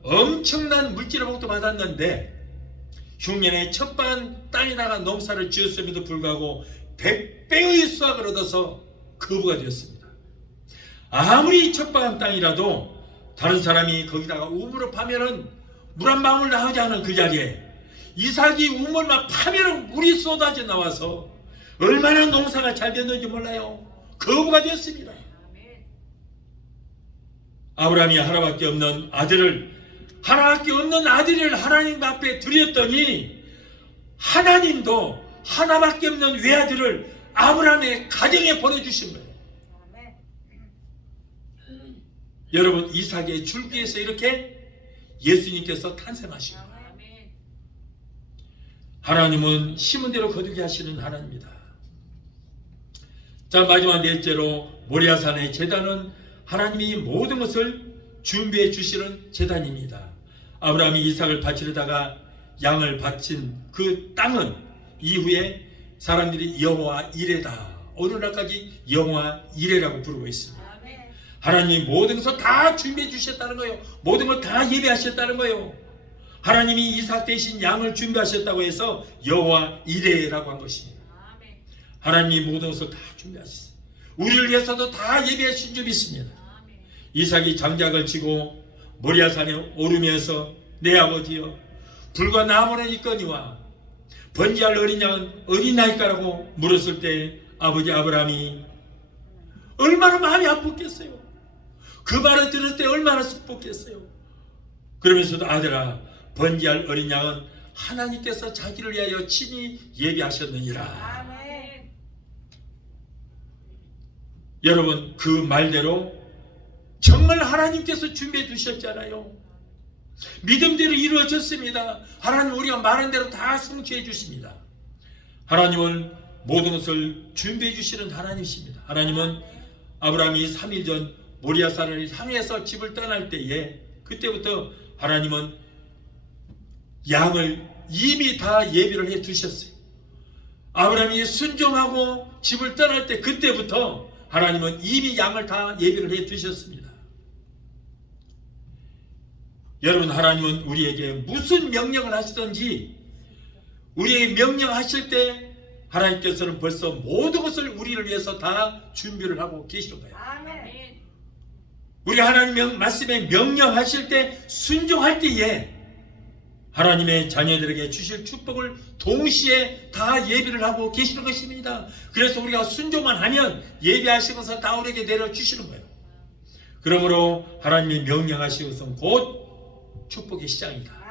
엄청난 물질의 복도 받았는데 흉년에 첩박한 땅에다가 농사를 지었음에도 불구하고 100배의 수확을 얻어서 거부가 되었습니다. 아무리 첩박한 땅이라도 다른 사람이 거기다가 우물을 파면은 물 한 방울 나오지 않은 그 자리에 이삭이 우물만 파면은 물이 쏟아져 나와서 얼마나 농사가 잘 됐는지 몰라요. 거부가 되었습니다. 아브라함이 하나밖에 없는 아들을 하나님 앞에 드렸더니 하나님도 하나밖에 없는 외아들을 아브라함의 가정에 보내주신 거예요. 여러분, 이삭의 줄기에서 이렇게 예수님께서 탄생하신 거예요. 하나님은 심은 대로 거두게 하시는 하나님입니다. 자, 마지막 넷째로 모리아산의 제단은 하나님이 모든 것을 준비해 주시는 제단입니다. 아브라함이 이삭을 바치려다가 양을 바친 그 땅은 이후에 사람들이 여호와 이레다, 오늘날까지 여호와 이레라고 부르고 있습니다. 하나님이 모든 것을 다 준비해 주셨다는 거예요. 모든 걸 다 예배하셨다는 거예요. 하나님이 이삭 대신 양을 준비하셨다고 해서 여호와 이레라고 한 것입니다. 하나님이 모든 것을 다 준비하셨어요. 우리를 위해서도 다 예배하신 줄 믿습니다. 이삭이 장작을 치고 모리아산에 오르면서 내 아버지여, 불과 나무는 있거니와 번제할 어린 양은 어디나이까라고 물었을 때 아버지 아브라함이 얼마나 마음이 아팠겠어요. 그 말을 들을 때 얼마나 슬펐겠어요. 그러면서도 아들아, 번제할 어린 양은 하나님께서 자기를 위하여 친히 예비하셨느니라. 여러분, 그 말대로 정말 하나님께서 준비해 주셨잖아요. 믿음대로 이루어졌습니다. 하나님 우리가 말한 대로 다 성취해 주십니다. 하나님은 모든 것을 준비해 주시는 하나님이십니다. 하나님은 아브라함이 3일 전 모리아산을 향해서 집을 떠날 때에 그때부터 하나님은 양을 이미 다 예비를 해 두셨어요. 아브라함이 순종하고 집을 떠날 때 그때부터 하나님은 이미 양을 다 예비를 해 두셨습니다. 여러분, 하나님은 우리에게 무슨 명령을 하시든지 우리에게 명령하실 때 하나님께서는 벌써 모든 것을 우리를 위해서 다 준비를 하고 계시는 거예요. 아멘. 우리 하나님 말씀에 명령하실 때 순종할 때에 하나님의 자녀들에게 주실 축복을 동시에 다 예비를 하고 계시는 것입니다. 그래서 우리가 순종만 하면 예비하신 것을 다 우리에게 내려주시는 거예요. 그러므로 하나님이 명령하신 것은 곧 축복의 시작이다.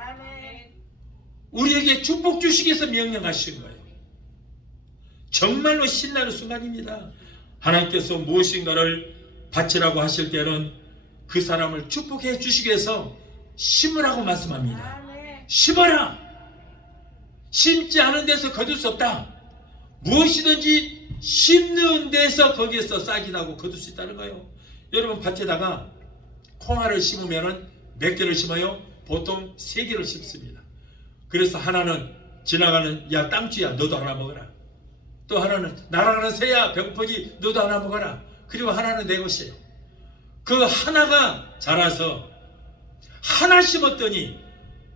우리에게 축복 주시기 위해서 명령하신 거예요. 정말로 신나는 순간입니다. 하나님께서 무엇인가를 바치라고 하실 때는 그 사람을 축복해 주시기 위해서 심으라고 말씀합니다. 심어라. 심지 않은 데서 거둘 수 없다. 무엇이든지 심는 데서 거기에서 싹이 나고 거둘 수 있다는 거예요. 여러분, 밭에다가 콩알을 심으면 몇 개를 심어요? 보통 3개를 심습니다. 그래서 하나는 지나가는 야 땅쥐야 너도 하나 먹어라. 또 하나는 날아가는 새야 배고프니 너도 하나 먹어라. 그리고 하나는 내 것이에요. 그 하나가 자라서 하나 심었더니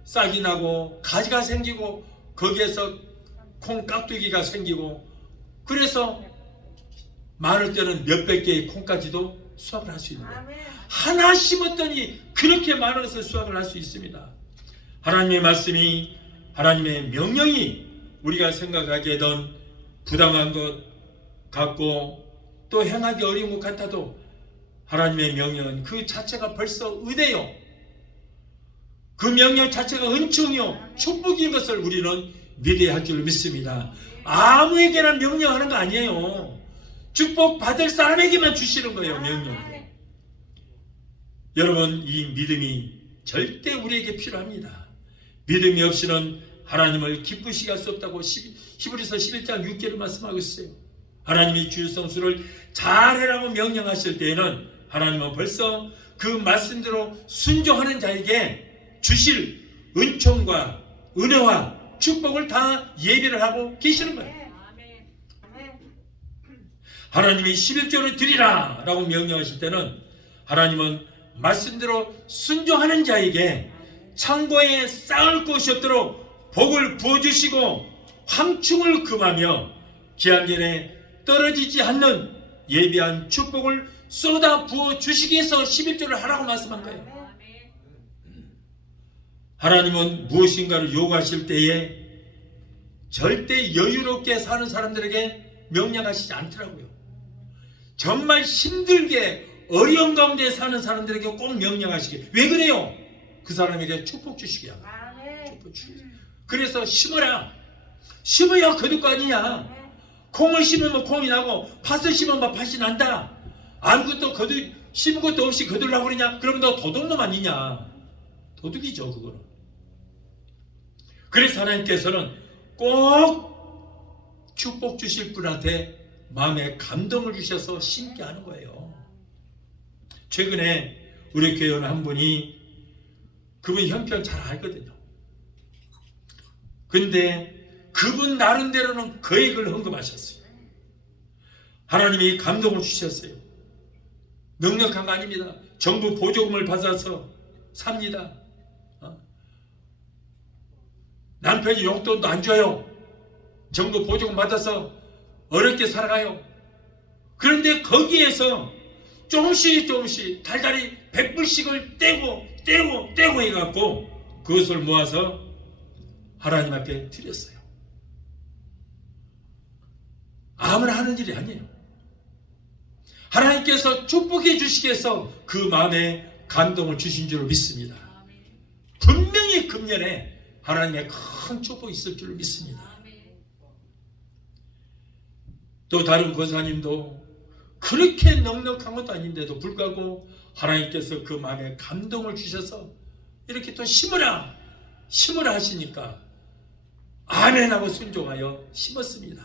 싹이 나고 가지가 생기고 거기에서 콩 깍두기가 생기고, 그래서 많을 때는 몇백 개의 콩까지도 수확을 할 수 있는 거예요. 하나 심었더니 그렇게 많은 것을 수확을 할 수 있습니다. 하나님의 말씀이, 하나님의 명령이 우리가 생각하기에는 부당한 것 같고 또 행하기 어려운 것 같아도 하나님의 명령은 그 자체가 벌써 은혜요, 그 명령 자체가 은총이요 축복인 것을 우리는 믿어야 할 줄 믿습니다. 아무에게나 명령하는 거 아니에요. 축복 받을 사람에게만 주시는 거예요, 명령. 여러분, 이 믿음이 절대 우리에게 필요합니다. 믿음이 없이는 하나님을 기쁘시게 할 수 없다고 히브리서 11장 6절을 말씀하고 있어요. 하나님이 주일 성수를 잘해라고 명령하실 때에는 하나님은 벌써 그 말씀대로 순종하는 자에게 주실 은총과 은혜와 축복을 다 예비를 하고 계시는 거예요. 하나님이 11조를 드리라 라고 명령하실 때는 하나님은 말씀대로 순종하는 자에게 창고에 쌓을 곳이 없도록 복을 부어주시고 황충을 금하며 기한전에 떨어지지 않는 예비한 축복을 쏟아 부어주시기 위해서 11조를 하라고 말씀한 거예요. 하나님은 무엇인가를 요구하실 때에 절대 여유롭게 사는 사람들에게 명령하시지 않더라고요. 정말 힘들게 어려운 가운데 사는 사람들에게 꼭 명령하시게. 왜 그래요? 그 사람에게 축복 주시게 하고. 축복 주시게. 그래서 심어라. 심어야 거둘 거 아니냐. 콩을 심으면 콩이 나고 팥을 심으면 팥이 난다. 아무것도 심은 것도 없이 거둘라고 그러냐? 그러면 너 도둑놈 아니냐. 도둑이죠, 그거는. 그래서 하나님께서는 꼭 축복 주실 분한테 마음에 감동을 주셔서 심게 하는 거예요. 최근에 우리 교회 한 분이, 그분 형편 잘 알거든요. 근데 그분 나름대로는 거액을 헌금하셨어요. 하나님이 감동을 주셨어요. 넉넉한 거 아닙니다. 정부 보조금을 받아서 삽니다. 남편이 용돈도 안 줘요. 정부 보조금 받아서 어렵게 살아가요. 그런데 거기에서 조금씩 달달이 100불씩을 떼고 해갖고 그것을 모아서 하나님 앞에 드렸어요. 아무나 하는 일이 아니에요. 하나님께서 축복해 주시기 위해서 그 마음에 감동을 주신 줄 믿습니다. 분명히 금년에 하나님의 큰 축복이 있을 줄 믿습니다. 또 다른 권사님도 그렇게 넉넉한 것도 아닌데도 불구하고 하나님께서 그 마음에 감동을 주셔서 이렇게 또 심으라 하시니까 아멘하고 순종하여 심었습니다.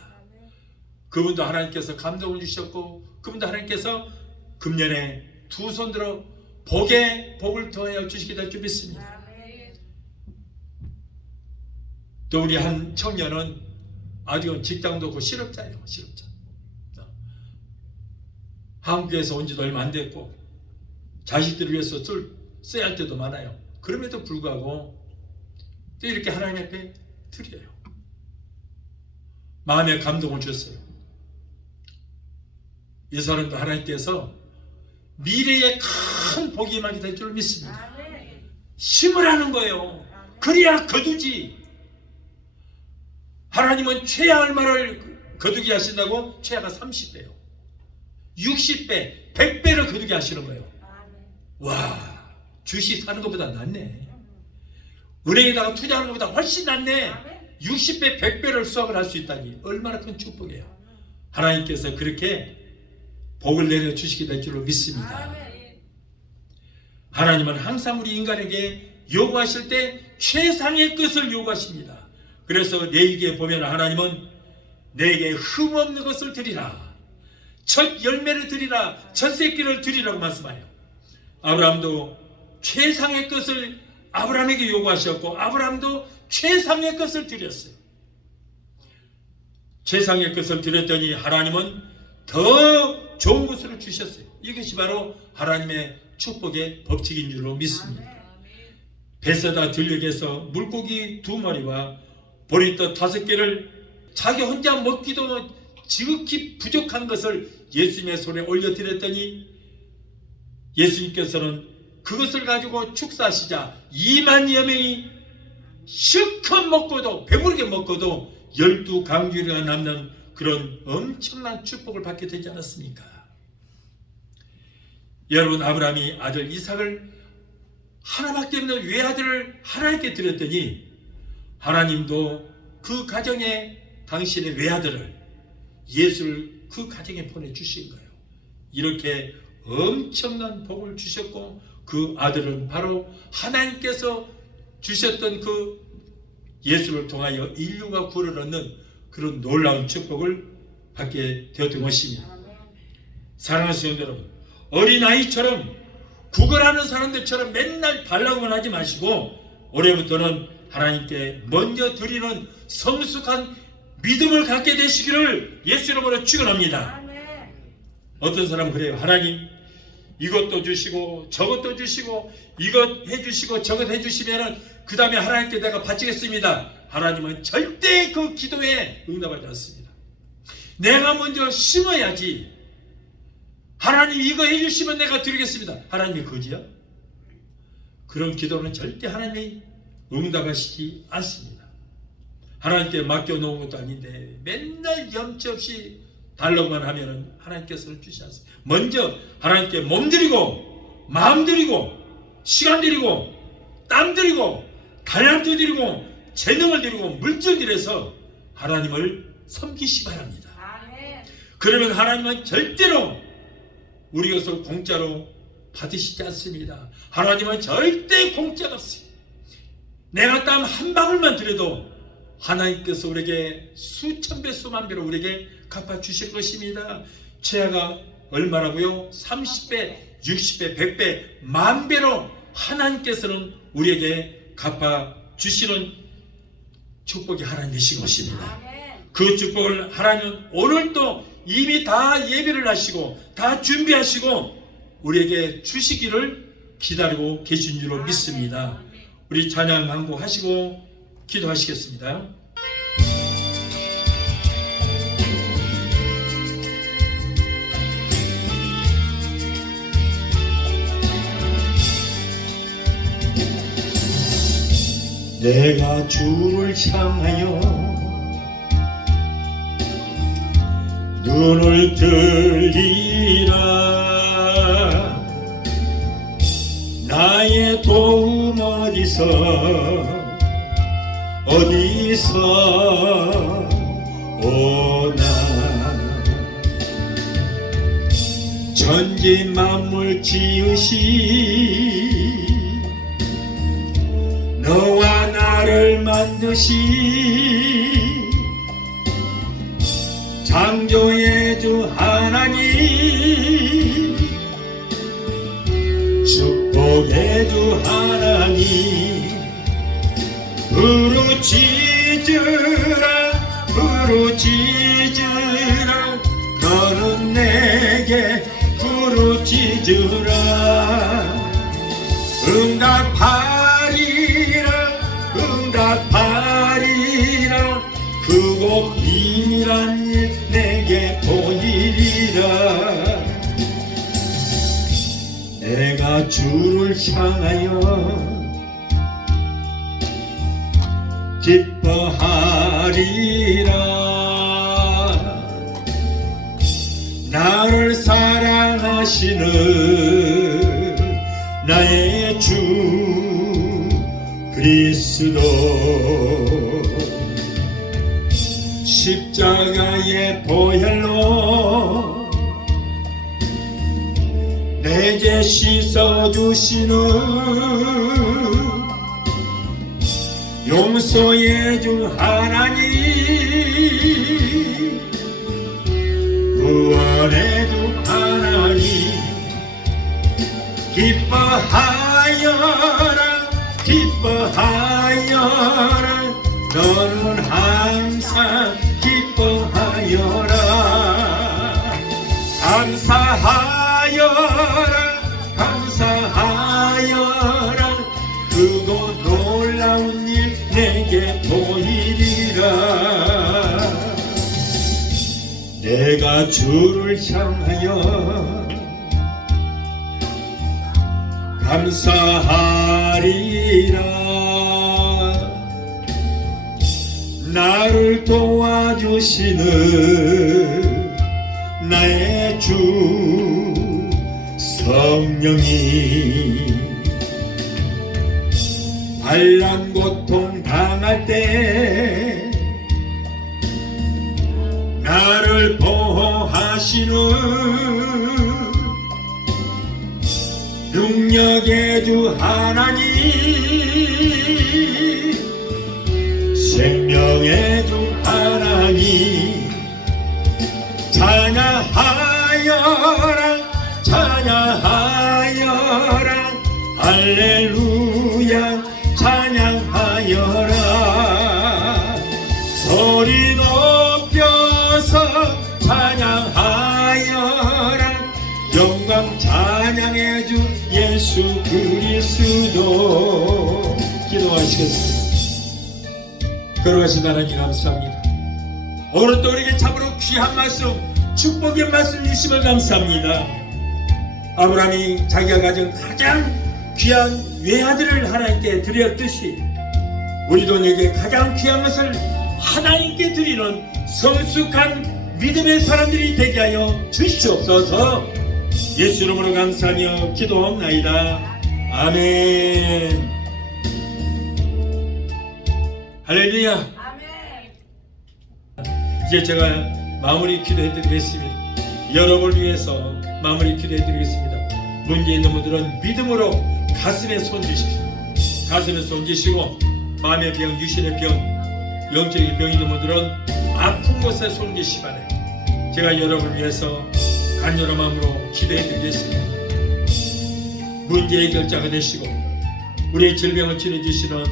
그분도 하나님께서 감동을 주셨고, 그분도 하나님께서 금년에 두 손 들어 복을 더하여 주시게 될 줄 믿습니다. 또 우리 한 청년은 아직은 직장도 없고 실업자예요. 실업자. 한국에서 온 지도 얼마 안 됐고 자식들을 위해서 써야 할 때도 많아요. 그럼에도 불구하고 또 이렇게 하나님 앞에 드려요. 마음에 감동을 줬어요. 이 사람도 하나님께서 미래에 큰 복이 임하게 될 줄 믿습니다. 심으라는 거예요. 그래야 거두지. 하나님은 최하 얼마를 거두게 하신다고? 최하가 30배요. 60배, 100배를 거두게 하시는 거예요. 와, 주식 사는 것보다 낫네. 은행에다가 투자하는 것보다 훨씬 낫네. 60배, 100배를 수확을 할 수 있다니 얼마나 큰 축복이에요. 하나님께서 그렇게 복을 내려주시게 될 줄로 믿습니다. 하나님은 항상 우리 인간에게 요구하실 때 최상의 것을 요구하십니다. 그래서 레위기에 보면 하나님은 내게 흠없는 것을 드리라, 첫 열매를 드리라, 첫 새끼를 드리라고 말씀하여 아브라함도 최상의 것을 아브라함에게 요구하셨고 아브라함도 최상의 것을 드렸어요. 최상의 것을 드렸더니 하나님은 더 좋은 것을 주셨어요. 이것이 바로 하나님의 축복의 법칙인 줄로 믿습니다. 베세다 들녘에서 물고기 2마리와 보리떡 5개를 자기 혼자 먹기도 지극히 부족한 것을 예수님의 손에 올려드렸더니 예수님께서는 그것을 가지고 축사하시자 2만여 명이 실컷 먹고도, 배부르게 먹고도 12강주리가 남는 그런 엄청난 축복을 받게 되지 않았습니까? 여러분, 아브라함이 아들 이삭을 하나밖에 없는 외아들을 하나님께 드렸더니 하나님도 그 가정에 당신의 외아들을, 예수를 그 가정에 보내주신 거예요. 이렇게 엄청난 복을 주셨고 그 아들은 바로 하나님께서 주셨던 그 예수를 통하여 인류가 구원을 얻는 그런 놀라운 축복을 받게 되었던 것입니다. 사랑하는 성도 여러분, 어린아이처럼 구걸하는 사람들처럼 맨날 달라고만 하지 마시고 올해부터는 하나님께 먼저 드리는 성숙한 믿음을 갖게 되시기를 예수 이름으로 축원합니다. 어떤 사람은 그래요. 하나님, 이것도 주시고 저것도 주시고 이것 해주시고 저것 해주시면은 그 다음에 하나님께 내가 바치겠습니다. 하나님은 절대 그 기도에 응답하지 않습니다. 내가 먼저 심어야지. 하나님 이거 해주시면 내가 드리겠습니다. 하나님이 거지야? 그런 기도는 절대 하나님이 응답하시지 않습니다. 하나님께 맡겨놓은 것도 아닌데 맨날 염치없이 달라고만 하면 하나님께서는 주시지 않습니다. 먼저 하나님께 몸 드리고 마음 드리고 시간 드리고 땀 드리고 달란트 드리고 재능을 드리고 물질 드려서 하나님을 섬기시 바랍니다. 그러면 하나님은 절대로 우리 것을 공짜로 받으시지 않습니다. 하나님은 절대 공짜가 없어요. 내가 땀 한 방울만 들여도 하나님께서 우리에게 수천 배 수만 배로 우리에게 갚아 주실 것입니다. 최하가 얼마라고요? 30배, 60배, 100배, 만 배로 하나님께서는 우리에게 갚아 주시는 축복이 하나님이신 것입니다. 그 축복을 하나님은 오늘도 이미 다 예배를 하시고 다 준비하시고 우리에게 주시기를 기다리고 계신 줄로 믿습니다. 우리 찬양 반복하시고 기도하시겠습니다. 내가 주를 향하여 눈을 들리라. 나의 도움 어디서 오나. 천지 만물 지으시 너와 나를 만드시 창조의 주 하나님, 축복의 주 하나님, 부르짖으라 너는 내게 부르짖으라. 응답하리라 그곳 비밀한 일 내게 보이리라. 내가 주를 향하여 기뻐하리라. 나를 사랑하시는 나의 주 그리스도, 십자가의 보혈로 내 죄 씻어주시는 용서의 주 하나님, 구원의 주 하나님, 기뻐하여라 너는 항상 기뻐하여라. 감사하여라 그곳 놀라운 일 내게 보이리라. 내가 주를 향하여 감사하리라. 나를 도와주시는 나의 주 성령이 환난 고통 당할 때 나를 보호하시는 능력의 주 하나님, 생명의 주 하나님, 찬양하여라 할렐루야 찬양하여라. 소리 높여서 찬양하여라. 영광 찬양의 주 예수 그리스도. 기도하시겠습니다. 걸어가신 하나님 감사합니다. 오늘 또 우리에게 참으로 귀한 말씀, 축복의 말씀 주심을 감사합니다. 아브라함이 자기가 가진 가장 귀한 외아들을 하나님께 드렸듯이 우리도 내게 가장 귀한 것을 하나님께 드리는 성숙한 믿음의 사람들이 되게 하여 주시옵소서. 예수 이름으로 감사하며 기도합나이다. 아멘. 할렐루야. 아멘. 이제 제가 마무리 기도해드리겠습니다. 여러분을 위해서 마무리 기도해드리겠습니다. 문제 있는 분들은 믿음으로 가슴에 손 주십시오. 가슴에 손 주시고 마음의 병, 유신의 병, 영적인 병이 든 분들은 아픈 곳에 손기 시간에 제가 여러분을 위해서 간절한 마음으로 기도해 드리겠습니다. 문제 해결자가 되시고 우리의 질병을 치료해 주시는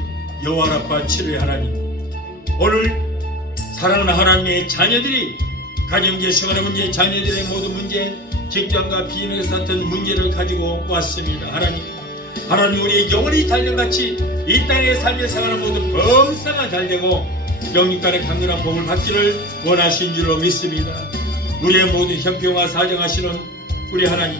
여호와 라파 치료의 하나님, 오늘 사랑하는 하나님의 자녀들이 가정제 생활의 문제, 자녀들의 모든 문제, 직장과 비즈니스 같은 문제를 가지고 왔습니다. 하나님 우리의 영혼이 달려같이 이 땅의 삶에 살아가는 모든 범사가 잘되고 영육간의 강건한 복을 받기를 원하신 줄로 믿습니다. 우리의 모든 형편과 사정하시는 우리 하나님,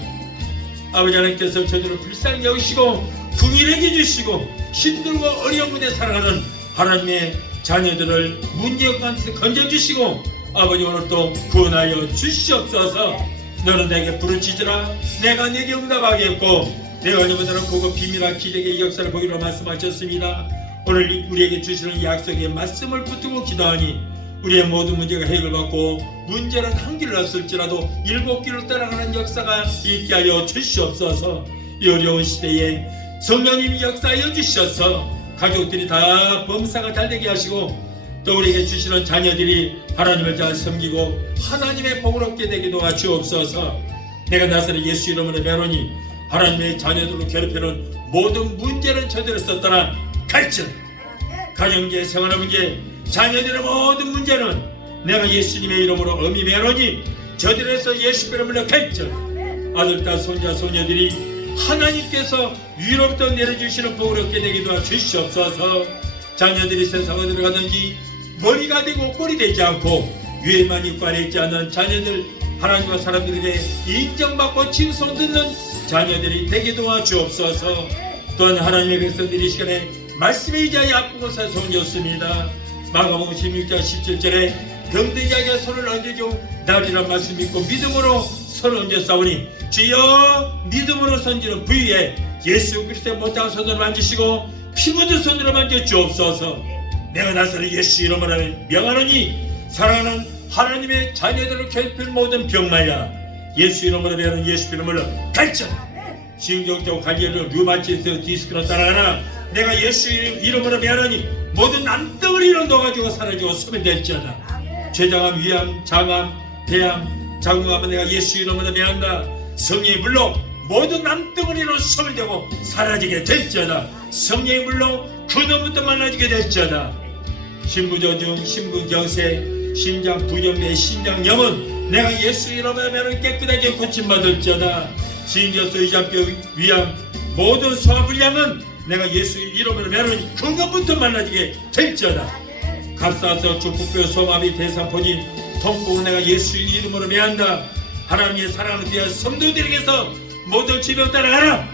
아버지 하나님께서 저들을 불쌍히 여기시고 긍휼히 주시고 힘들고 어려운 곳에 살아가는 하나님의 자녀들을 문제 가운데서 건져주시고 아버지 오늘 또 구원하여 주시옵소서. 너는 내게 부르짖으라 내가 내게 응답하겠고 내가 너보다는 그거 비밀한 기적의 역사를 보기로 말씀하셨습니다. 오늘 우리에게 주시는 약속의 말씀을 붙들고 기도하니 우리의 모든 문제가 해결받고 문제는 한 길을 왔을지라도 7길을 따라가는 역사가 있게 하여 주시옵소서. 이 어려운 시대에 성령님이 역사하여 주셔서 가족들이 다 범사가 잘되게 하시고 또 우리에게 주시는 자녀들이 하나님을 잘 섬기고 하나님의 복을 얻게 되기도 하시옵소서. 내가 나사렛 예수 이름으로 명하노니 하나님의 자녀들을 괴롭히는 모든 문제는 저들에서 떠나 갈증, 가정계 생활의 문제, 자녀들의 모든 문제는 내가 예수님의 이름으로 엄히 명하노니 저들에서 예수 이름으로 갈증, 아들딸 손자 소녀들이 하나님께서 위로부터 내려주시는 복을 얻게 되기도 하시옵소서. 자녀들이 세상에 들어가든지 머리가 되고 꼴이 되지 않고 위에만 있고 아래 있지 않는 자녀들, 하나님과 사람들에게 인정받고 칭송 듣는 자녀들이 되기도 하시옵소서. 또한 하나님의 백성들이 이 시간에 말씀에 의지하여 아픈 곳에서 옮겼습니다. 마가복음 16장 17절에 병든 자에게 손을 얹어줘 날이란 말씀 믿고 믿음으로 손을 얹어 싸우니 주여 믿음으로 선지는 부위에 예수 그리스도의 못다한 손으로 만지시고 피 묻은 손으로 만져 주옵소서. 내가 나사렛 예수 이름으로 명하노니 사랑하는 하나님의 자녀들을 괴롭힌 모든 병마야 예수 이름으로 명하는 예수 이름으로 갈증, 신경적 관계로 류마티스 디스크로 따라가나 내가 예수 이름으로 명하노니 모든 남덩어리로 녹아지고 사라지고 소멸될지어다. 췌장암, 위암, 장암, 폐암, 장후암은 내가 예수 이름으로 명한다. 성령의 물로 모든 남덩어리로 소멸되고 사라지게 될지어다. 성령의 물로 근원부터 만나지게 될지어다. 신부조증, 신부경세, 심장 부정매, 신장염은 내가 예수 이름으로 명하노니 깨끗하게 고침받을지어다. 신경소, 위장병, 위암, 모든 소화불량은 내가 예수 이름으로 명하노니 근원부터 만나지게 될지어다. 갑사서, 주부뼈, 소마비, 대상포진, 통풍은 내가 예수 이름으로 명한다. 하나님의 사랑을 위하여 성도들에게서 모든 질병 따라가라.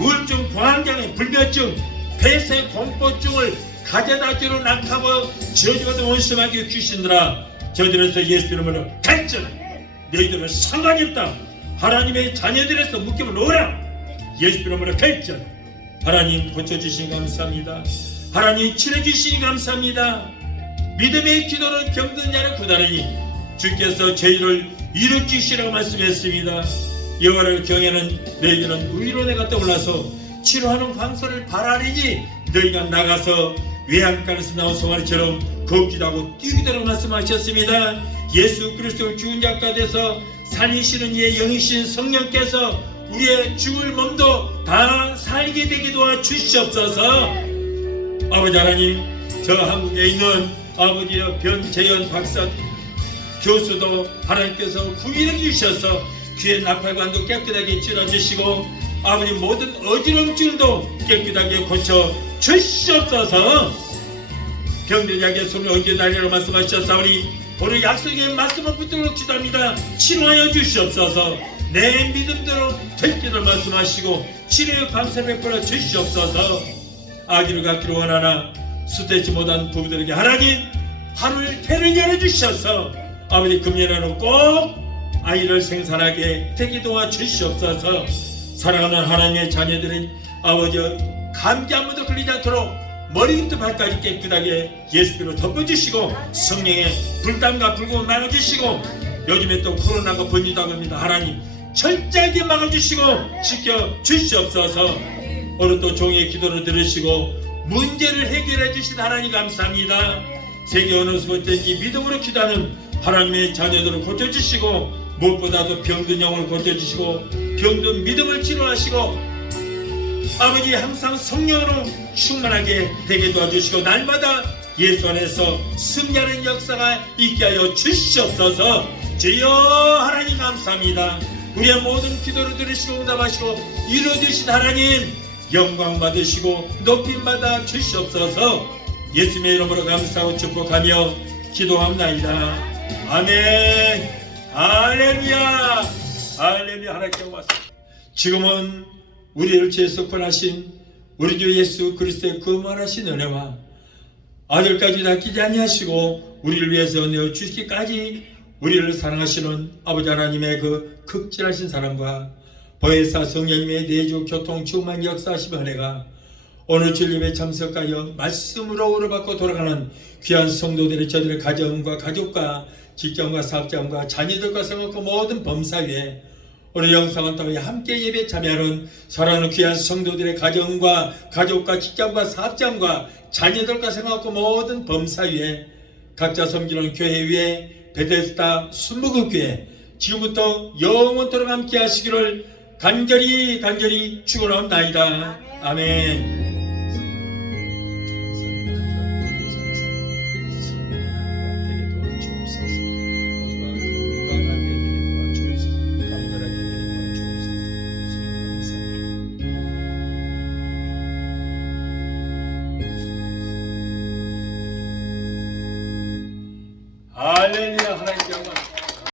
우울증, 공황장애, 불면증, 폐쇄, 공포증을 가져다주는 낙하고 저주받은 원수마귀 귀신들아 저들에서 예수 이름으로 갈증, 너희들은 상관이 없다. 하나님의 자녀들에서 묶임을 놓으라. 예수 이름으로 갈증. 하나님 고쳐주시니 감사합니다. 하나님 치료주시니 감사합니다. 믿음의 기도는 병든 자를 구하느니 주께서 저희를 일으키시라고 말씀했습니다. 여호와를 경외하는 너희들은 의로운 해가 떠올라서 치료하는 광선을 바라리니 너희가 나가서 외양간에서 나온 송아리처럼 걷기도 하고 뛰기도 하고 말씀하셨습니다. 예수 그리스도를 죽은 자 가운데서 살리시는 이의 영이신 성령께서 우리의 죽을 몸도 다 살게 되기도 하 주시옵소서. 아버지 하나님, 저 한국에 있는 아버지여 변재현 박사 교수도 하나님께서 구일해 주셔서 귀의 나팔관도 깨끗하게 찔러주시고 아버지 모든 어지럼증도 깨끗하게 고쳐 주시옵소서. 병든 자에게 손을 얹어달라고 말씀하셨사오니 오늘 약속의 말씀을 붙들고 기도합니다. 치료하여 주시옵소서. 내 믿음대로 될 길을 말씀하시고 치료의 감사를 베풀어 주시옵소서. 아기를 갖기를 원하나 수되지 못한 부부들에게 하나님 하루를 태를 열어주셔서 아버지 금년에는 꼭 아이를 생산하게 되기도 하 주시옵소서. 사랑하는 하나님의 자녀들은 아버지 감기 한 번도 걸리지 않도록 머리부터 발까지 깨끗하게 예수님으로 덮어주시고 성령의 불땀과 불금을 막아주시고 요즘에 또 코로나가 번지다고 합니다. 하나님 철저하게 막아주시고 지켜주시옵소서. 오늘 또 종의 기도를 들으시고 문제를 해결해 주신 하나님 감사합니다. 세계 어느 곳든지 믿음으로 기도하는 하나님의 자녀들을 고쳐주시고, 무엇보다도 병든 영을 고쳐주시고 병든 믿음을 치료하시고, 아버지 항상 성령으로 충만하게 되게 도와주시고, 날마다 예수 안에서 승리하는 역사가 있게 하여 주시옵소서. 주여 하나님 감사합니다. 우리의 모든 기도를 들으시고 응답하시고 이루어주신 하나님 영광 받으시고 높임 받아 주시옵소서. 예수님의 이름으로 감사하고 축복하며 기도합나이다. 아멘. 할렐루야. 할렐루야. 하나님께 고맙습니다. 지금은 우리를 죄에서 구원하신 우리 주 예수 그리스도의 거만하신 은혜와 아들까지 낚이지 아니하시고 우리를 위해서 내어주시기까지 우리를 사랑하시는 아버지 하나님의 그 극진하신 사랑과 보혜사 성령님의 내주 교통 충만 역사하시는 은혜가 오늘 주일예배 참석하여 말씀으로 우러받고 돌아가는 귀한 성도들의 저들의 가정과 가족과 직장과 사업장과 자녀들과 성악과 모든 범사 위에 오늘 영상을 통해 함께 예배 참여하는 사랑하는 귀한 성도들의 가정과 가족과 직장과 사업장과 자녀들과 생각하고 모든 범사 위에 각자 섬기는 교회 위에 베데스다 순복음교회 지금부터 영원토록 함께 하시기를 간절히 축원합니다. 아멘. 할렐루야.